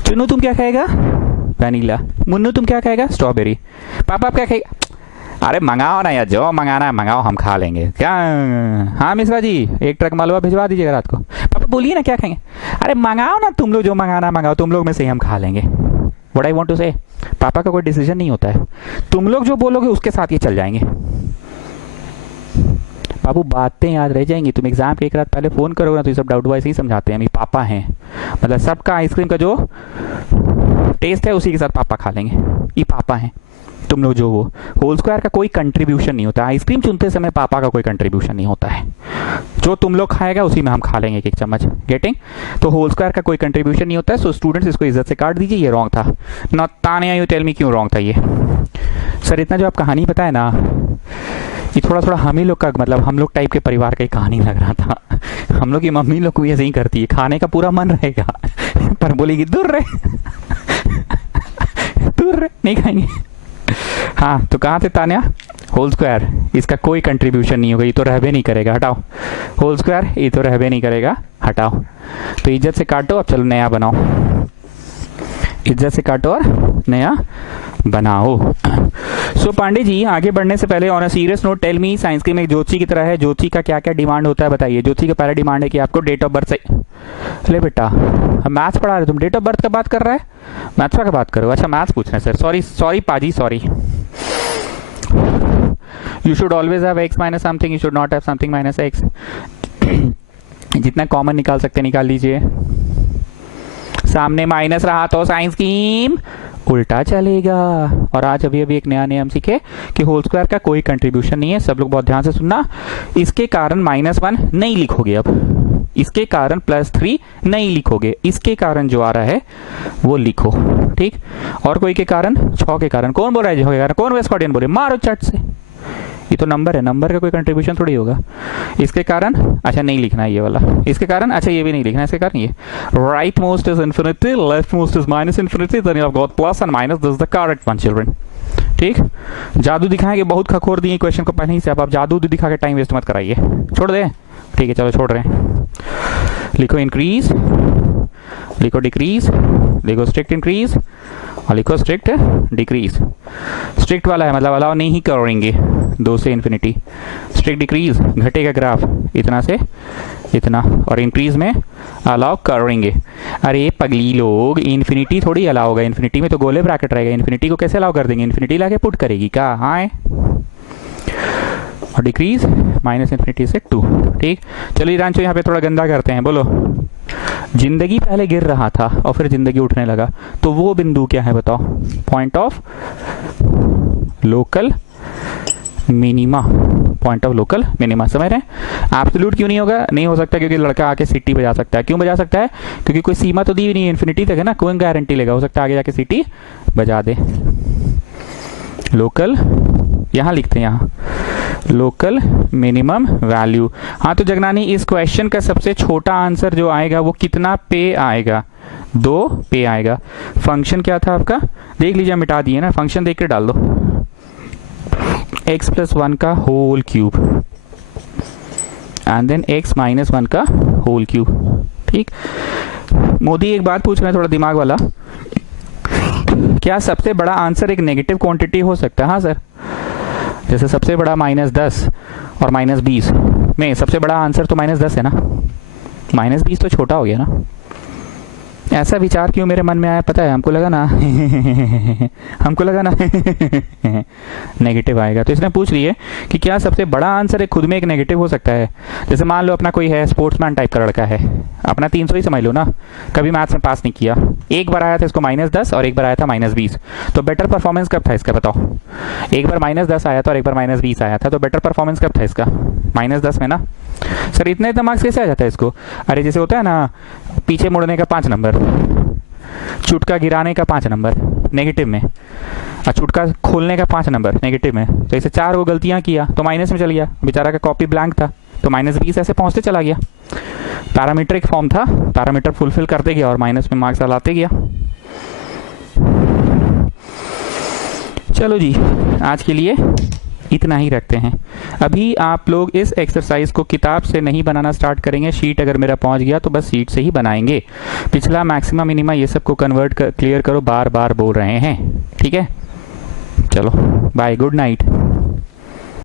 चुन्नू तुम क्या खाएगा, वैनिला, मुन्नू तुम क्या खाएगा, स्ट्रॉबेरी, पापा आप क्या खाएगा, अरे मंगाओ ना यार, जो मंगाना है मंगाओ, हम खा लेंगे क्या, हाँ मिश्रा जी एक ट्रक मालवा भिजवा दीजिएगा रात को, पापा बोलिए ना क्या खाएंगे, अरे मंगाओ ना तुम लोग, जो मंगाना मंगाओ, तुम लोग में से ही हम खा लेंगे। व्हाट आई वांट टू से, पापा का कोई डिसीजन नहीं होता है, तुम लोग जो बोलोगे उसके साथ ये चल जाएंगे। बाबू बातें याद रह जाएंगी, तुम एग्जाम के एक रात पहले फोन करोगे ना तो ये सब डाउट वाइज ही समझाते हैं, ये पापा हैं, मतलब सबका आइसक्रीम का जो टेस्ट है उसी के साथ पापा खा लेंगे, ये पापा हैं, तुम लोग जो वो होल स्क्वायर का कोई कंट्रीब्यूशन नहीं होता, आइसक्रीम चुनते समय पापा का कोई कंट्रीब्यूशन नहीं होता है, जो तुम लोग खाएगा उसी में हम खा लेंगे एक चम्मच, गेटिंग, तो होल स्क्वायर का कोई कंट्रीब्यूशन नहीं होता है। सो स्टूडेंट्स इसको इज्जत से काट दीजिए, ये रॉन्ग था। Not Tania you tell me क्यों रॉन्ग था ये, सर इतना जो आप कहानी बताए ना, ये थोड़ा थोड़ा हम ही लोग का मतलब हम लोग टाइप के परिवार का ही कहानी लग रहा था, हम लोग की मम्मी लोग को ऐसे ही करती है, खाने का पूरा मन रहेगा पर बोलेगी दूर रहे दूर रहे नहीं खाएंगे। हाँ तो कहाँ थे तान्या, होल स्क्वायर, इसका कोई कंट्रीब्यूशन नहीं होगा, ये तो रहबे नहीं करेगा, हटाओ, होल स्क्वायर ये तो रहबे नहीं करेगा, हटाओ, तो इज्जत से काटो, अब चलो नया बनाओ, इज्जत से काटो और नया बनाओ। सो पांडे जी आगे बढ़ने से पहले on a serious note tell me, science की में एक ज्योति की तरह है, ज्योति का क्या क्या डिमांड होता है बताइए। ज्योति का पहला डिमांड है कि आपको डेट ऑफ बर्थ से, ले बेटा हम मैथ्स पढ़ा रहे, तुम डेट ऑफ बर्थ का बात कर रहा है, मैथ्स का बात करो, अच्छा मैथ्स पूछ रहे हैं सर, सॉरी सॉरी पाजी sorry. You should always have x minus something, you should not have something minus x। जितना कॉमन निकाल सकते निकाल लीजिए, सामने माइनस रहा तो साइंस की उल्टा चलेगा। और आज अभी अभी एक नया नियम सीखे कि होल स्क्वायर का कोई कंट्रीब्यूशन नहीं है, सब लोग बहुत ध्यान से सुनना, इसके कारण -1 नहीं लिखोगे, अब इसके कारण +3 नहीं लिखोगे, इसके कारण जो आ रहा है वो लिखो, ठीक। और कोई के कारण 6 के कारण, कौन बोल रहा है 6 के कारण, कौन वेस्ट बोले, मारो चट से, ये तो नंबर है, नंबर का कोई कंट्रीब्यूशन थोड़ी होगा। इसके कारण अच्छा नहीं लिखना है ये वाला, इसके कारण अच्छा ये भी नहीं लिखना है, इसके कारण ये right most is infinity, left most is minus infinity, then you have got plus and minus, this is the correct one children, ठीक। जादू दिखाएंगे, बहुत खखोर दिए क्वेश्चन को पहले ही से, अब आप जादू दिखा के टाइम वेस्ट मत कराइए, छोड़ दे, ठीक है चलो छोड़ रहे हैं। लिखो इंक्रीज, लिखो डिक्रीज, लिखो स्ट्रिक्ट इंक्रीज और लिखो स्ट्रिक्ट डिक्रीज। स्ट्रिक्ट वाला है मतलब अलाउ नहीं करेंगे 2 से इन्फिनिटी, स्ट्रिक्ट डिक्रीज घटेगा ग्राफ इतना से इतना, और इंक्रीज में अलाउ करेंगे। अरे पगली लोग, इन्फिनिटी थोड़ी अलाउ होगा, इन्फिनिटी में तो गोले ब्रैकेट रहेगा, इन्फिनिटी को कैसे अलाउ कर देंगे, इन्फिनिटी लाके पुट करेगी क्या, हाँ। और डिक्रीज -इन्फिनिटी से 2, ठीक। चलिए रांचो यहाँ पे थोड़ा गंदा करते हैं, बोलो जिंदगी पहले गिर रहा था और फिर जिंदगी उठने लगा, तो वो बिंदु क्या है बताओ, point of local minima, point of local minima, समझ रहे हैं। एब्सोल्यूट क्यों नहीं होगा, नहीं हो सकता क्योंकि लड़का आके सीटी बजा सकता है, क्यों बजा सकता है, क्योंकि कोई सीमा तो दी हुई नहीं है, इन्फिनिटी तक है ना, कोई गारंटी लेगा, हो सकता है आगे जाके सीटी बजा दे। लोकल यहाँ लिखते हैं, यहाँ लोकल मिनिमम वैल्यू। हाँ तो जगनानी इस क्वेश्चन का सबसे छोटा आंसर जो आएगा वो कितना पे आएगा, 2 पे आएगा। फंक्शन क्या था आपका देख लीजिए, मिटा दिए ना, फंक्शन देख के डाल दो, x + 1 का whole cube and then x - 1 का होल क्यूब, ठीक। मोदी एक बात पूछ रहे हैं थोड़ा दिमाग वाला, क्या सबसे बड़ा आंसर एक नेगेटिव क्वांटिटी हो सकता है, हाँ सर, जैसे सबसे बड़ा -10 और -20 में सबसे बड़ा आंसर तो -10 है ना, -20 तो छोटा हो गया ना, ऐसा विचार क्यों मेरे मन में आया पता है? हमको लगा ना नेगेटिव आएगा। तो इसने पूछ रही है कि क्या सबसे बड़ा आंसर एक खुद में एक नेगेटिव हो सकता है? जैसे मान लो अपना कोई है स्पोर्ट्समैन टाइप का लड़का है, अपना 300 ही समझ लो ना, कभी मैथ्स में पास नहीं किया, एक बार आया था इसको -10 और एक बार आया था -20, तो बेटर परफॉर्मेंस कब था इसका बताओ? एक बार -10 आया था और एक बार -20 आया था, तो बेटर परफॉर्मेंस कब था इसका? -10 में ना। सर इतने मार्क्स कैसे आ जाता है इसको? अरे जैसे होता है ना, पीछे मुड़ने का 5 नंबर, चुटका गिराने का 5 नंबर नेगेटिव में, और चुटका खोलने का 5 नंबर नेगेटिव में, तो इसे 4 वो गलतियां किया तो माइनस में चल गया, बेचारा का कॉपी ब्लैंक था तो -20 ऐसे पहुंचते चला गया। पैरामीट्रिक फॉर्म था, पैरामीटर फुलफिल करते गया और माइनस में मार्क्स लाते गया। चलो जी, आज के लिए इतना ही रखते हैं। अभी आप लोग इस एक्सरसाइज को किताब से नहीं बनाना स्टार्ट करेंगे, शीट अगर मेरा पहुंच गया तो बस शीट से ही बनाएंगे। पिछला मैक्सिमा मिनिमा ये सब को क्लियर करो, बार बार बोल रहे हैं, ठीक है? चलो बाय, गुड नाइट।